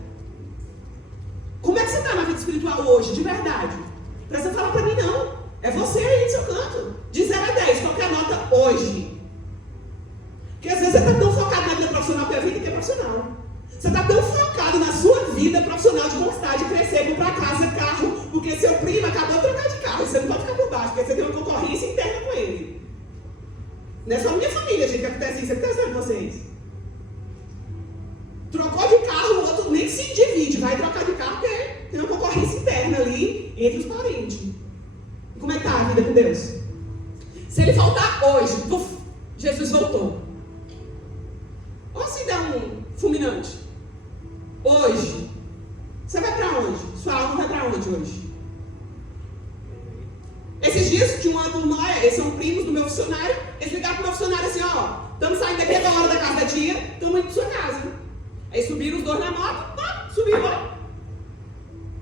Como é que você tá na vida espiritual hoje, de verdade? Não precisa falar pra mim, não. É você aí no seu canto. De 0 a 10, qual que é a nota hoje? Porque às vezes você tá tão focado na vida profissional, porque a vida é profissional. Você tá tão focado na sua vida profissional de conquistar, de crescer, comprar casa, carro, porque seu primo acabou de trocar de carro. Você não pode ficar por baixo, porque você tem uma concorrência interna com ele. Não é só minha família, gente, que acontece isso. Acontece com vocês. Trocou de carro, o outro nem se divide. Vai trocar de carro porque tem uma concorrência interna ali entre os parentes. E como é que tá a vida com Deus? Se ele voltar hoje, puf, Jesus voltou. Ou se dá um fulminante. Hoje, você vai pra onde? Sua alma vai pra onde hoje? Esses dias tinha uma turma, eles são primos do meu funcionário, eles ligaram pro meu funcionário assim, ó, estamos saindo daqui a hora da casa da tia, estamos indo pra sua casa. Aí subiram os dois na moto, pá, subiu, ó.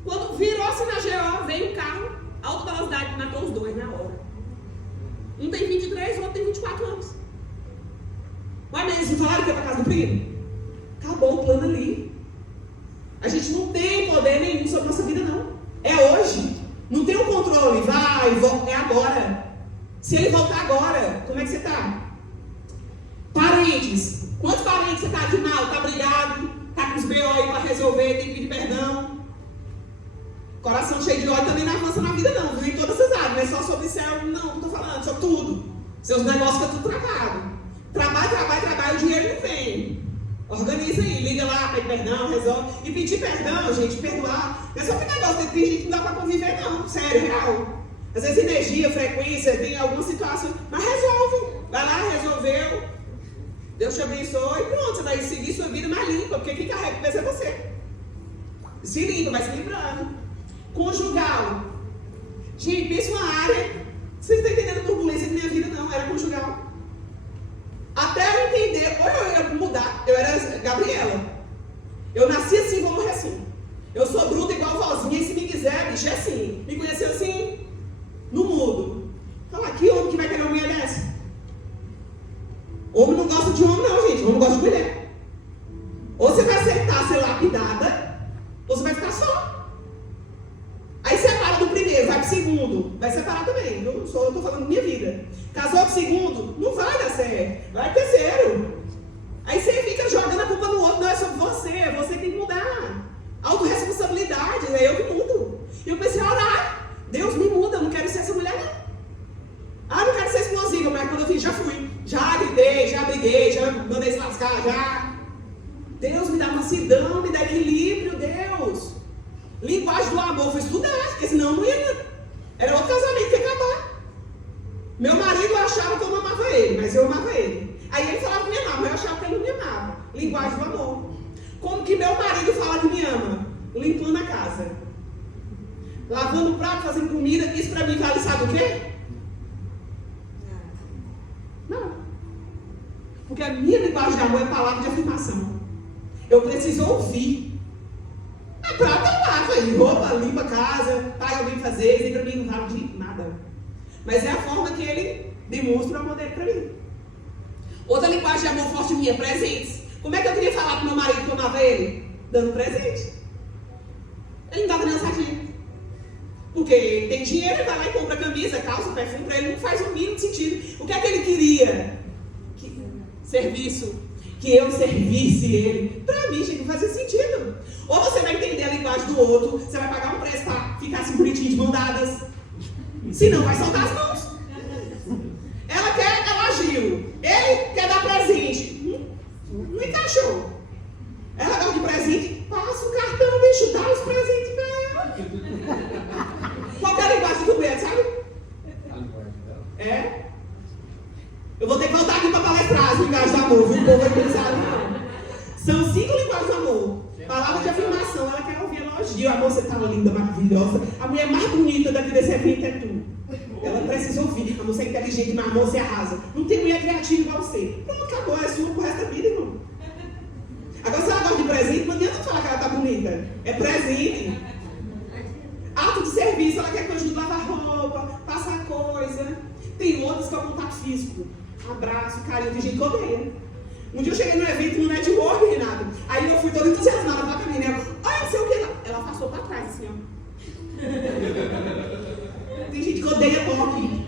Quando virou assim na GO, veio um carro, alta velocidade, matou os dois na hora. Um tem 23, o outro tem 24 anos. Mas eles não falaram que ia pra casa do primo? Acabou o plano ali. A gente não tem poder nenhum sobre a nossa vida, não. É hoje. Não tem um controle. Vai, volta. É agora. Se ele voltar agora, como é que você tá? Parentes. Quantos parentes você tá de mal? Tá brigado? Tá com os BO aí pra resolver? Tem que pedir perdão? Coração cheio de ódio também não avança na vida, não. Viu? Em todas essas áreas. Não é só sobre céu, não tô falando. Sobre tudo. Seus negócios ficam tudo travado. Trabalho, o dinheiro não vem. Organiza aí, liga lá, pede perdão, resolve. E pedir perdão, gente, perdoar. Não é só que negócio, tem gente que não dá pra conviver, não. Sério, real. Às vezes energia, frequência, tem alguma situação. Mas resolve. Vai lá, resolveu. Deus te abençoe e pronto. Você vai seguir sua vida mais limpa. Porque quem carrega vai ser você. Se limpa, vai se livrando. Conjugal. Gente, pensa uma área. Vocês não estão entendendo a turbulência da minha vida, não. Era conjugal. Até eu entender, ou eu ia mudar, eu era Gabriela. Eu nasci assim, vou morrer assim. Eu sou bruta igual vozinha, e se me quiser, bicho, é assim. Me conheceu assim, no mudo. Fala, que homem que vai querer uma mulher dessa? Homem não gosta de homem não, gente. Homem gosta de mulher. Ou você vai aceitar ser lapidada, ou você vai ficar só. Aí separa do primeiro, vai com segundo, vai separar também. Eu estou falando da minha vida. Casou com segundo, não vai dar certo. Vai terceiro. Aí você fica jogando a culpa no outro. Não, é sobre você. Você tem que mudar. Autorresponsabilidade, é eu que mudo. E eu comecei a orar. Deus me muda, eu não quero ser essa mulher não. Ah, não quero ser explosiva, mas quando eu fiz, já fui. Já gritei, já briguei, já mandei se lascar, já. Deus me dá mansidão, me dá equilíbrio, Deus. Linguagem do amor, foi estudar, porque senão não ia. Era outro casamento que ia acabar. Meu marido achava que eu não amava ele, mas eu amava ele. Aí ele falava que me amava, mas eu achava que ele não me amava. Linguagem do amor. Como que meu marido fala que me ama? Limpando a casa. Lavando o prato, fazendo comida. Isso pra mim vale, sabe o quê? Não. Porque a minha linguagem de amor é palavra de afirmação. Eu preciso ouvir. A prata lava aí, roupa, limpa a casa, paga alguém fazer, isso pra mim não vale de nada. Mas é a forma que ele demonstra o amor dele pra mim. Outra linguagem de amor forte minha, presentes. Como é que eu queria falar pro meu marido que eu amava ele? Dando presente. Ele não dava nem uma saquinha. Porque ele tem dinheiro, ele vai lá e compra camisa, calça, perfume, pra ele não faz o mínimo sentido. O que é que ele queria? Serviço. Que eu servisse ele. Pra mim, gente, não fazia sentido. Ou você vai entender a linguagem do outro, você vai pagar um preço pra ficar assim bonitinho de mão dadas. Senão vai soltar as mãos. Ela quer elogio. Ele quer dar presente. Não encaixou. Ela gosta de presente, passa o cartão, bicho, dá os presentes pra ela. Qual é a linguagem do mulher, sabe? É? Eu vou ter que voltar aqui para palestrar as linguagens do amor, viu? O povo vai pensar, não. São 5 linguagens do amor. Palavra de afirmação, ela quer ouvir elogio. Amor, você tá linda, maravilhosa. A mulher mais bonita daqui desse evento é tu. Ela precisa ouvir. Amor, você é inteligente, mas amor, você arrasa. Não tem mulher criativa igual você. Pronto, acabou, é sua pro resto da vida, irmão. Agora, se ela gosta de presente, não adianta falar que ela tá bonita. É presente. Ato de serviço, ela quer que eu ajude a lavar roupa, passar coisa. Tem outras que é o contato físico. Abraço, carinho, tem gente que odeia. Um dia eu cheguei no evento no network, Renato. Aí eu fui toda entusiasmada pra mim, né? Olha, não sei o que. Ela passou pra trás, assim, ó. Tem gente que odeia toque.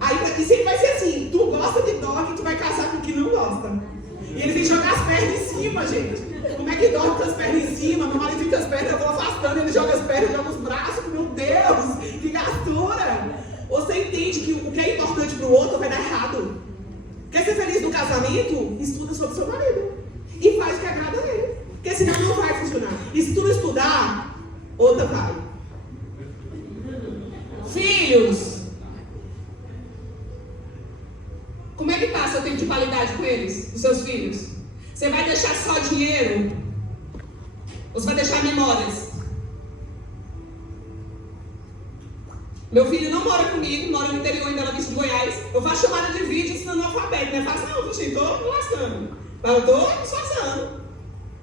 Aí e sempre vai ser assim: tu gosta de toque, tu vai casar com quem não gosta. E ele vem jogar as pernas em cima, gente. Como é que dorme com as pernas em cima? Meu marido fica as pernas, eu vou afastando, ele joga as pernas, joga os braços. Meu Deus, que gastura! Você entende que o que é importante pro outro vai dar errado. Quer ser feliz no casamento? Estuda sobre seu marido. E faz o que agrada a ele. Porque senão não vai funcionar. E se tu não estudar, outra vai. Filhos. Como é que passa o tempo de qualidade com eles, os seus filhos? Você vai deixar só dinheiro? Ou você vai deixar memórias? Meu filho não mora comigo, mora no interior em Bela Vista de Goiás. Eu faço chamada de vídeo ensinando o alfabeto. Não é fácil não, gente, tô me lascando. Mas eu tô me esforçando.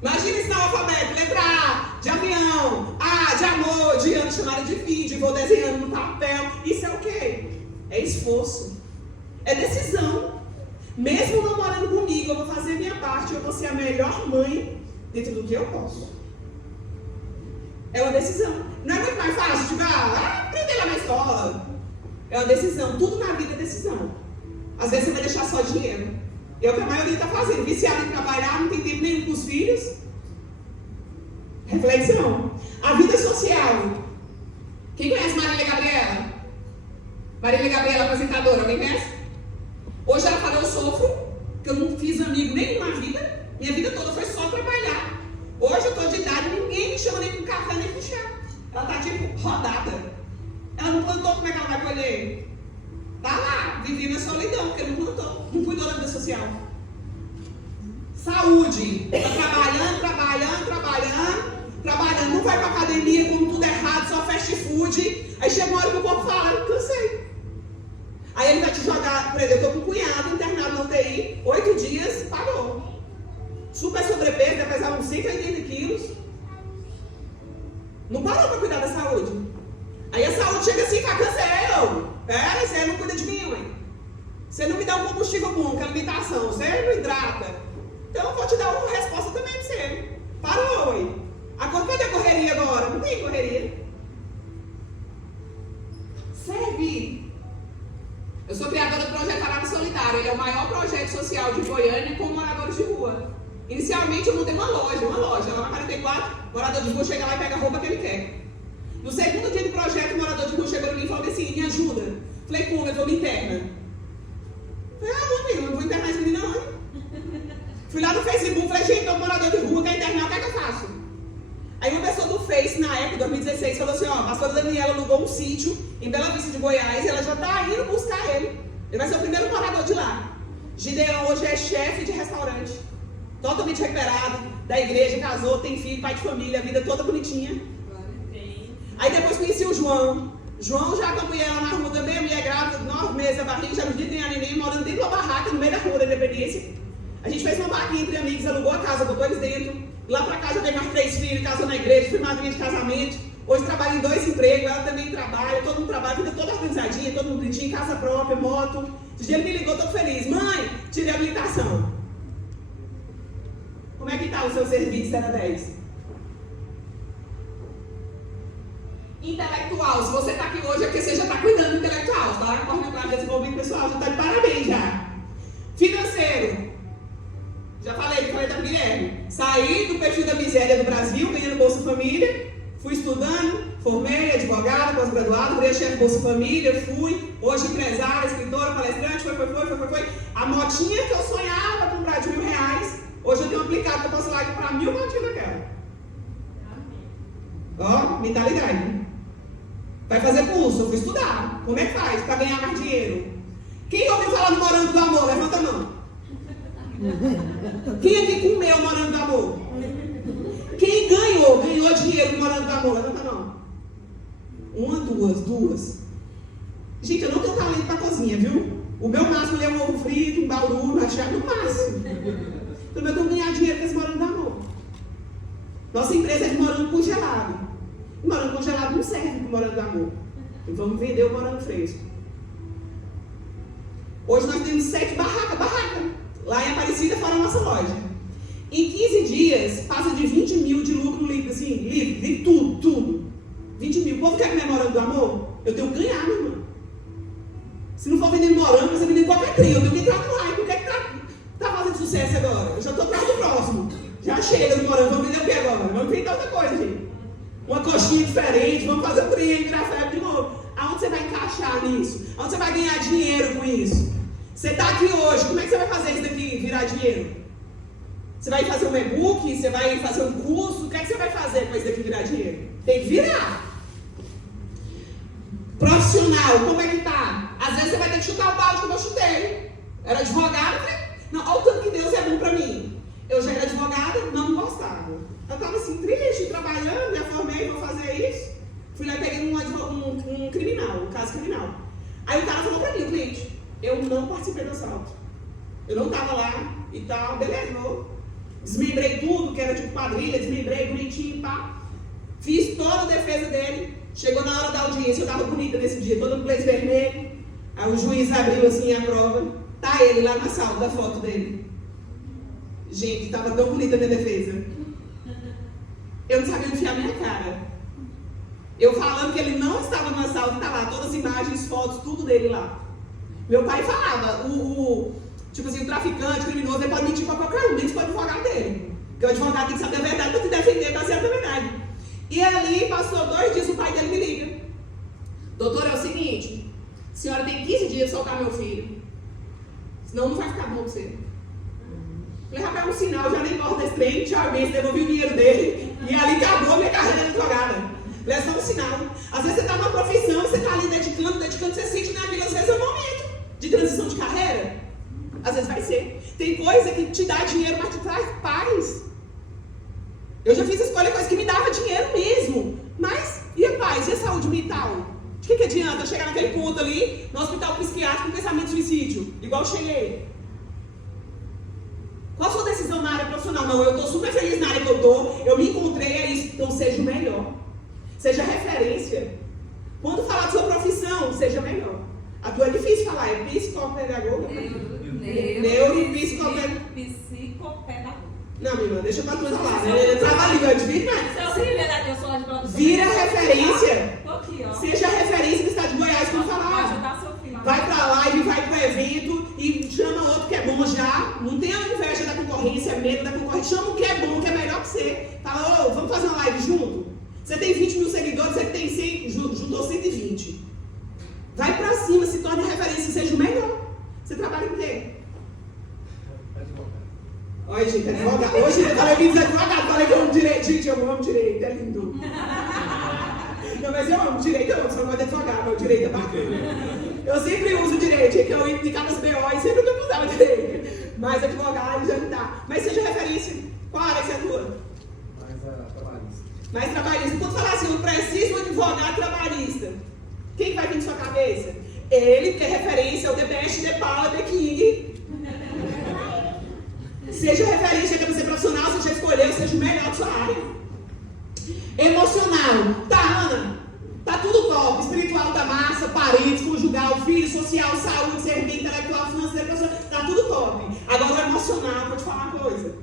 Imagina ensinar o alfabeto, letra A, de avião, A, de amor, de ano, chamada de vídeo, vou desenhando no papel. Isso é o quê? É esforço. É decisão. Mesmo não morando comigo, eu vou fazer a minha parte, eu vou ser a melhor mãe dentro do que eu posso. É uma decisão. Não é muito mais fácil, tipo, aprender lá na escola. É uma decisão. Tudo na vida é decisão. Às vezes você vai deixar só dinheiro. É o que a maioria está fazendo. Viciado em trabalhar, não tem tempo nenhum com os filhos. Reflexão. A vida social. Quem conhece Marília Gabriela? Marília Gabriela, apresentadora, alguém conhece? Hoje ela fala, eu sofro, que eu não fiz amigo nenhum na vida. Minha vida toda foi só trabalhar. Hoje eu estou de idade, ninguém me chama nem com café, nem com chá. Ela está tipo rodada. Ela não plantou, como é que ela vai colher? Tá lá, vivendo a solidão, porque não plantou, não cuidou da vida social. Saúde. Está trabalhando, não vai pra academia, com tudo errado, só fast food. Aí chega uma hora que o corpo fala, eu cansei. Aí ele vai te jogar, por exemplo, eu tô com um cunhado internado na UTI, 8 dias, parou. Super sobrepeso, deve pesar uns 180 quilos. Não parou para cuidar da saúde. Aí a saúde chega assim e fala, cansei. Pera, você não cuida de mim, ué. Você não me dá um combustível bom, que alimentação, você não hidrata. Então eu vou te dar uma resposta também para você. Parou, ué. Agora, cadê a correria agora? Não tem correria. sou criadora do projeto Arara Solidário. Ele é o maior projeto social de Goiânia com moradores de rua. Inicialmente eu montei uma loja lá na 44, morador de rua chega lá e pega a roupa que ele quer. No segundo dia do projeto, o morador de rua chegou em mim e falou assim, me ajuda. Falei, como? Eu vou me interna. Falei, amigo, não vou internar esse menino não. Fui lá no Facebook, falei, gente, tô morador de rua, quer internar, o que é que eu faço? Aí uma pessoa do Face, na época, 2016, falou assim, ó, a pastora Daniela alugou um sítio em Bela Vista de Goiás e ela já tá indo buscar ele. Ele vai ser o primeiro morador de lá. Gideão hoje é chefe de restaurante. Totalmente recuperado, da igreja, casou, tem filho, pai de família, a vida toda bonitinha. Aí depois conheci o João. João já acompanhei ela na rua também, a mulher grávida, 9 meses, a barriga, já no dia tem a neném, morando dentro de uma barraca, no meio da rua da Independência. A gente fez uma vaquinha entre amigos, alugou a casa, botou eles dentro. Lá pra casa eu tenho mais 3 filhos, casou na igreja, fui madrinha de casamento. Hoje trabalho em 2 empregos, ela também trabalha, todo mundo trabalha, vida toda organizadinha, todo mundo bonitinho, casa própria, moto. Esse dia ele me ligou todo feliz. Mãe, tirei a habilitação. Como é que tá o seu serviço 0 a 10? Intelectual, se você está aqui hoje é porque você já está cuidando do intelectual, tá? Correndo para desenvolvimento pessoal, já está de parabéns já. Financeiro, já falei da Guilherme. Saí do perfil da miséria do Brasil, ganhando Bolsa Família, fui estudando, formei, advogada, pós-graduado, virei chefe de Bolsa Família, fui, hoje empresária, escritora, palestrante, foi. A motinha que eu sonhava comprar de R$1.000, hoje eu tenho um aplicado que eu posso ir lá e comprar 1.000 motinhas daquela. Ó, mentalidade. Vai fazer curso, eu fui estudar. Como é que faz para ganhar mais dinheiro? Quem ouviu falar do morango do amor? Levanta a mão. Quem aqui comeu o morango do amor? Quem ganhou dinheiro com o morango do amor? Levanta a mão. 1, 2. Gente, eu não tenho talento para cozinha, viu? O meu máximo é um ovo frito, um bauru, rachado, no máximo. Então eu tenho que ganhar dinheiro com esse morango do amor. Nossa empresa é de morango congelado. O morango congelado não serve para o morango do amor. Então vamos vender o morango fresco. Hoje nós temos 7 barracas. Lá em Aparecida, fora a nossa loja. Em 15 dias, passa de 20 mil de lucro líquido, assim, livre, tudo. 20 mil. O povo quer comer morango do amor? Eu tenho que ganhar, meu irmão. Se não for vendendo morango, você vender qualquer trilha. Eu tenho que entrar no hype. O que é que tá fazendo sucesso agora? Eu já estou atrás do próximo. Já chega do morango. Vamos vender o que agora? Vamos tentar outra coisa, gente. Uma coxinha diferente, vamos fazer um trem, virar febre de novo. Aonde você vai encaixar nisso? Aonde você vai ganhar dinheiro com isso? Você está aqui hoje, como é que você vai fazer isso daqui virar dinheiro? Você vai fazer um e-book? Você vai fazer um curso? O que é que você vai fazer com isso daqui virar dinheiro? Tem que virar. Profissional, como é que tá? Às vezes você vai ter que chutar o balde como eu chutei. Era advogado, né? Não, olha o tanto que Deus é bom para mim. Eu já era advogada, não gostava. Eu estava assim, triste, trabalhando, me formei, vou fazer isso. Fui lá e peguei um criminal, um caso criminal. Aí o cara falou pra mim, o cliente, eu não participei do assalto. Eu não estava lá e tal, beleza, vou. Desmembrei tudo, que era tipo quadrilha, desmembrei bonitinho, pá. Fiz toda a defesa dele. Chegou na hora da audiência, eu estava bonita nesse dia, todo no blazer vermelho. Aí o juiz abriu assim a prova. Tá ele lá na sala da foto dele. Gente, estava tão bonita a minha defesa. Eu não sabia enfiar minha cara. Eu falando que ele não estava no assalto, tá lá, todas as imagens, fotos, tudo dele lá. Meu pai falava, tipo assim, o traficante, o criminoso, ele pode mentir para qualquer um, menos para o advogado dele. Porque o advogado tem que saber a verdade para te defender baseado na verdade. E ali, passou 2 dias, o pai dele me liga. Doutor, é o seguinte, a senhora tem 15 dias de soltar meu filho. Senão não vai ficar bom para você. Falei, rapaz, é um sinal, já nem gosto desse trem, tchau, bem, devolvi o dinheiro dele. E ali acabou a minha carreira de advogada. Falei, é só um sinal. Às vezes você está numa profissão, você está ali dedicando, você sente na vida, às vezes é um momento de transição de carreira. Às vezes vai ser. Tem coisa que te dá dinheiro, mas te traz paz. Eu já fiz escolha coisa que me dava dinheiro mesmo. Mas, e a paz? E a saúde mental? De que adianta eu chegar naquele ponto ali, no hospital psiquiátrico, com pensamento de suicídio? Igual eu cheguei. Qual a sua decisão na área profissional? Não, eu estou super feliz na área que eu estou, eu me encontrei, é isso. Então seja o melhor. Seja referência. Quando falar de sua profissão, seja melhor. A tua é difícil falar, é psicopedagoga. Neuro e psicopedagoga. Não, minha irmã, deixa eu para tu falar. Eu trabalho, eu devia mais. Vira referência. Seja referência no estado de Goiás quando falar. Vai pra live, vai live junto? Você tem 20 mil seguidores, você tem 100, juntou 120. Vai pra cima, se torne referência, seja o melhor. Você trabalha em quê? Olha, gente, advogado. Hoje eu falei que advogado, falei que eu amo direito. Gente, eu amo direito, é lindo. Não, mas eu amo direito, eu amo, só não gosto de advogado, mas o direito é bacana. Eu sempre uso direito, é que eu implicava as BO e sempre que eu usava direito. Mas advogado já não dá. Mas seja referência. Qual área você atua? Mais trabalhista. Quando falar assim, eu preciso de um advogado trabalhista, quem vai vir na sua cabeça? Ele, que é referência, é o the best, the power, the king. Seja referência, quer ser profissional, você já escolheu, seja o melhor da sua área. Emocional. Tá, Ana? Tá tudo top. Espiritual tá massa, parentes, conjugal, filho, social, saúde, servir, intelectual, financeiro, profissional. Tá tudo top. Agora o emocional, vou te falar uma coisa.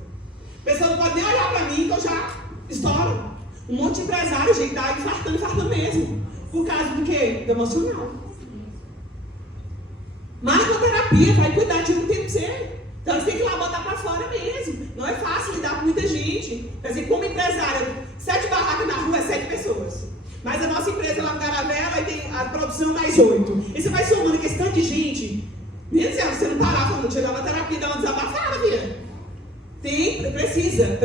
A pessoa não pode nem olhar pra mim que eu já estouro. Um monte de empresário, gente, tá infartando mesmo. Por causa do quê? Do emocional. Marca a terapia, vai cuidar de um tempo de você. Então você tem que ir lá botar pra fora mesmo. Não é fácil lidar com muita gente. Quer dizer, como empresária, 7 barracas na rua é 7 pessoas. Mas a nossa empresa lá no Caravela tem a produção mais 8. E você vai somando com esse tanto de gente. Meu Deus, você não parar quando chegar na terapia, dá uma desabafada, filha. Precisa,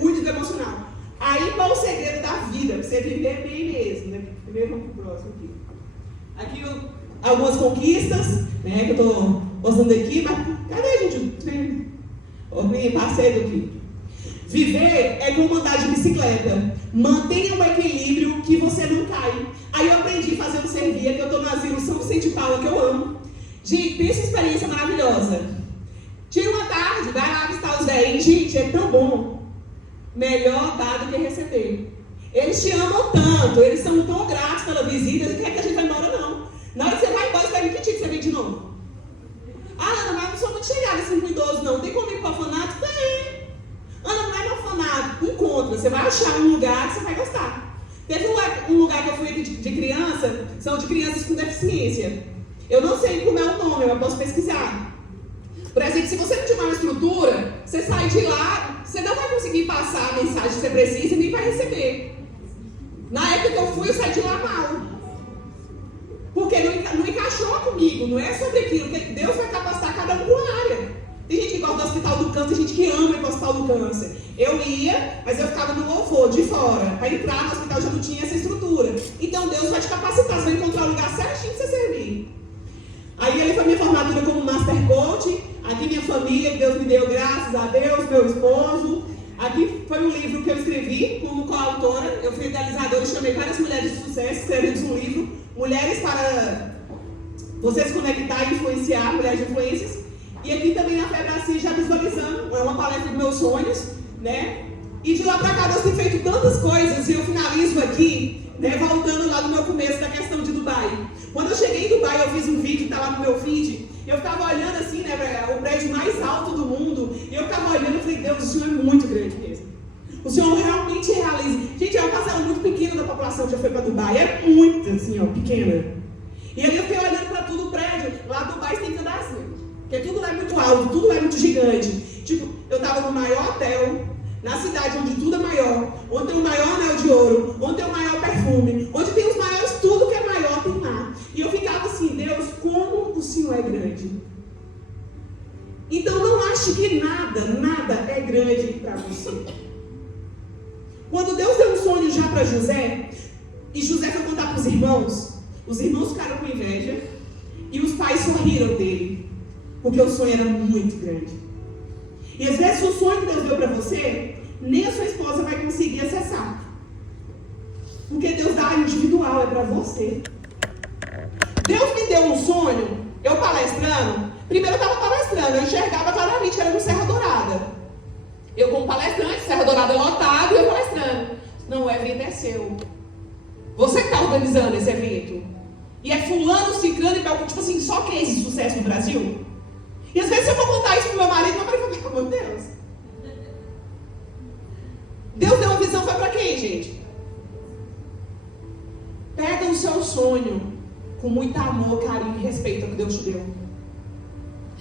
cuide do emocional. Aí qual o segredo da vida? Pra você viver bem mesmo, né? Primeiro vamos pro próximo aqui. Aqui algumas conquistas, né? Que eu tô mostrando aqui, mas cadê, gente? Eu passei aqui. Viver é como andar de bicicleta. Mantenha um equilíbrio que você não cai. Aí eu aprendi fazendo servia, que eu tô no asilo São Vicente de Paula, que eu amo. Gente, pensa em experiência maravilhosa. Tira uma tarde, vai lá visitar os velhinhos. Gente, é tão bom. Melhor dar do que receber. Eles te amam tanto, eles são tão gratos pela visita, não quer que a gente vá embora, não. Na hora que você vai embora, você vai vir, que dia que você vem de novo? Ah, Ana, mas não sou muito chegada assim com idoso, não. Tem como ir para o orfanato? Tem. Ana, não é no orfanato. Encontra, você vai achar um lugar que você vai gostar. Teve um lugar que eu fui de criança, são de crianças com deficiência. Eu não sei como é o nome, eu posso pesquisar. Por exemplo, se você não tiver uma estrutura, você sai de lá, você não vai conseguir passar a mensagem que você precisa e nem vai receber. Na época que eu fui, eu saí de lá mal. Porque não encaixou comigo, não é sobre aquilo, que Deus vai capacitar cada um com a área. Tem gente que gosta do Hospital do Câncer, tem gente que ama ir para o Hospital do Câncer. Eu ia, mas eu ficava no louvor, de fora. Para entrar no hospital já não tinha essa estrutura. Então Deus vai te capacitar, você vai encontrar o lugar certinho para você servir. Aí ele foi minha formatura como Master Coach. Aqui minha família, que Deus me deu, graças a Deus, meu esposo. Aqui foi um livro que eu escrevi como coautora. Eu fui idealizadora e chamei várias mulheres de sucesso, escrevemos um livro, Mulheres para você se conectar e influenciar, mulheres de influências. E aqui também na Fé Brasil, já visualizando, é uma palestra dos meus sonhos, né? E de lá para cá Deus tem feito tantas coisas, e eu finalizo aqui, né, voltando lá no meu começo da questão de Dubai. Quando eu cheguei em Dubai, eu fiz um vídeo que está lá no meu feed. Eu ficava olhando assim, né, o prédio mais alto do mundo, e eu ficava olhando e falei, Deus, o Senhor é muito grande mesmo. O Senhor realmente realiza. Gente, é uma parcela muito pequena da população que já foi para Dubai, é muito assim, ó, pequena. E ali eu fiquei olhando para tudo o prédio, lá Dubai tem que andar assim, porque tudo lá é muito alto, tudo lá é muito gigante. Tipo, eu estava no maior hotel, na cidade onde tudo é maior, onde tem o maior anel de ouro, onde tem o maior perfume, onde tem os maiores, tudo que é maior tem lá. E eu ficava assim, Deus, como o Senhor é grande. Então não ache que nada é grande para você. Quando Deus deu um sonho já para José, e José foi contar para os irmãos ficaram com inveja, e os pais sorriram dele, porque o sonho era muito grande. E às vezes o sonho que Deus deu para você, nem a sua esposa vai conseguir acessar. Porque Deus dá individual, é para você. Deus me deu um sonho, eu palestrando, primeiro eu estava palestrando, eu enxergava claramente que era no Serra Dourada. Eu como palestrante, Serra Dourada lotado, e eu palestrando. Não, o evento é seu. Você que está organizando esse evento. E é fulano, ciclano, tipo assim, só case de sucesso no Brasil. E às vezes se eu for contar isso pro meu marido vai falar, pelo amor de Deus. Deus deu uma visão, foi para quem, gente? Pega o seu sonho com muito amor, carinho e respeito ao que Deus te deu.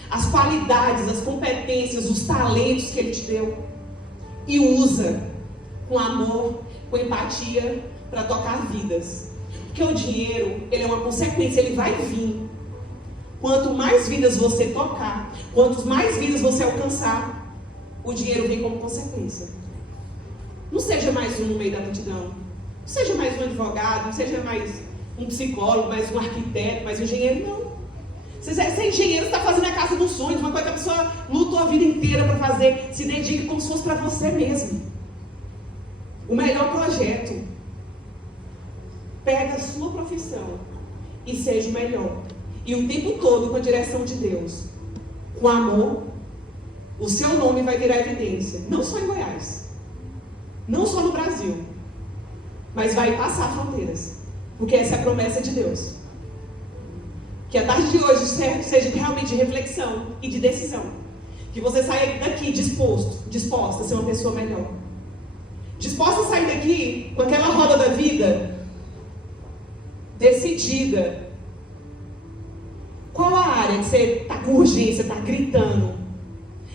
As qualidades, as competências, os talentos que Ele te deu. E usa com amor com empatia, para tocar vidas. Porque o dinheiro, ele é uma consequência, ele vai vir. Quanto mais vidas você tocar, quanto mais vidas você alcançar, o dinheiro vem como consequência. Não seja mais um no meio da multidão. Não seja mais um advogado, não seja mais um psicólogo, mais um arquiteto, mais um engenheiro, não. Você é engenheiro, você está fazendo a casa dos sonhos, uma coisa que a pessoa lutou a vida inteira para fazer, se dedique como se fosse para você mesmo. O melhor projeto. Pega a sua profissão e seja o melhor. E o tempo todo com a direção de Deus, com amor, o seu nome vai virar evidência. Não só em Goiás, não só no Brasil, mas vai passar fronteiras. Porque essa é a promessa de Deus. Que a tarde de hoje seja realmente de reflexão e de decisão. Que você saia daqui disposta a ser uma pessoa melhor. Disposta a sair daqui com aquela roda da vida decidida. Qual a área que você está com urgência, está gritando?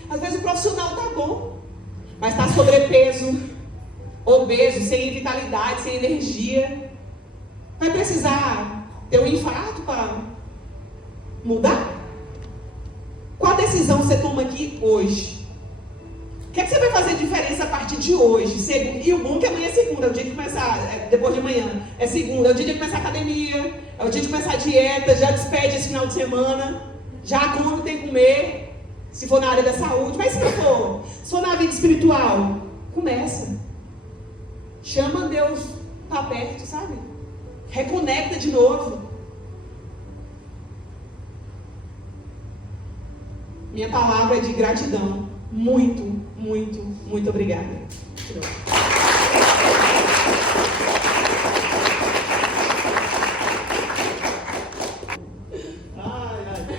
Às vezes o profissional está bom, mas está sobrepeso, obeso, sem vitalidade, sem energia. Vai precisar ter um infarto para mudar? Qual a decisão você toma aqui hoje? O que é que você vai fazer diferença a partir de hoje? E o bom é que amanhã é segunda, é o dia de começar, depois de amanhã. É segunda, é o dia de começar a academia, é o dia de começar a dieta, já despede esse final de semana, já come, tem que comer, se for na área da saúde. Mas se for na vida espiritual, começa. Chama Deus para perto, sabe? Reconecta de novo. Minha palavra é de gratidão. Muito, muito, muito obrigada.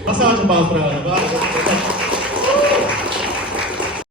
Passa uma de palmas para ela.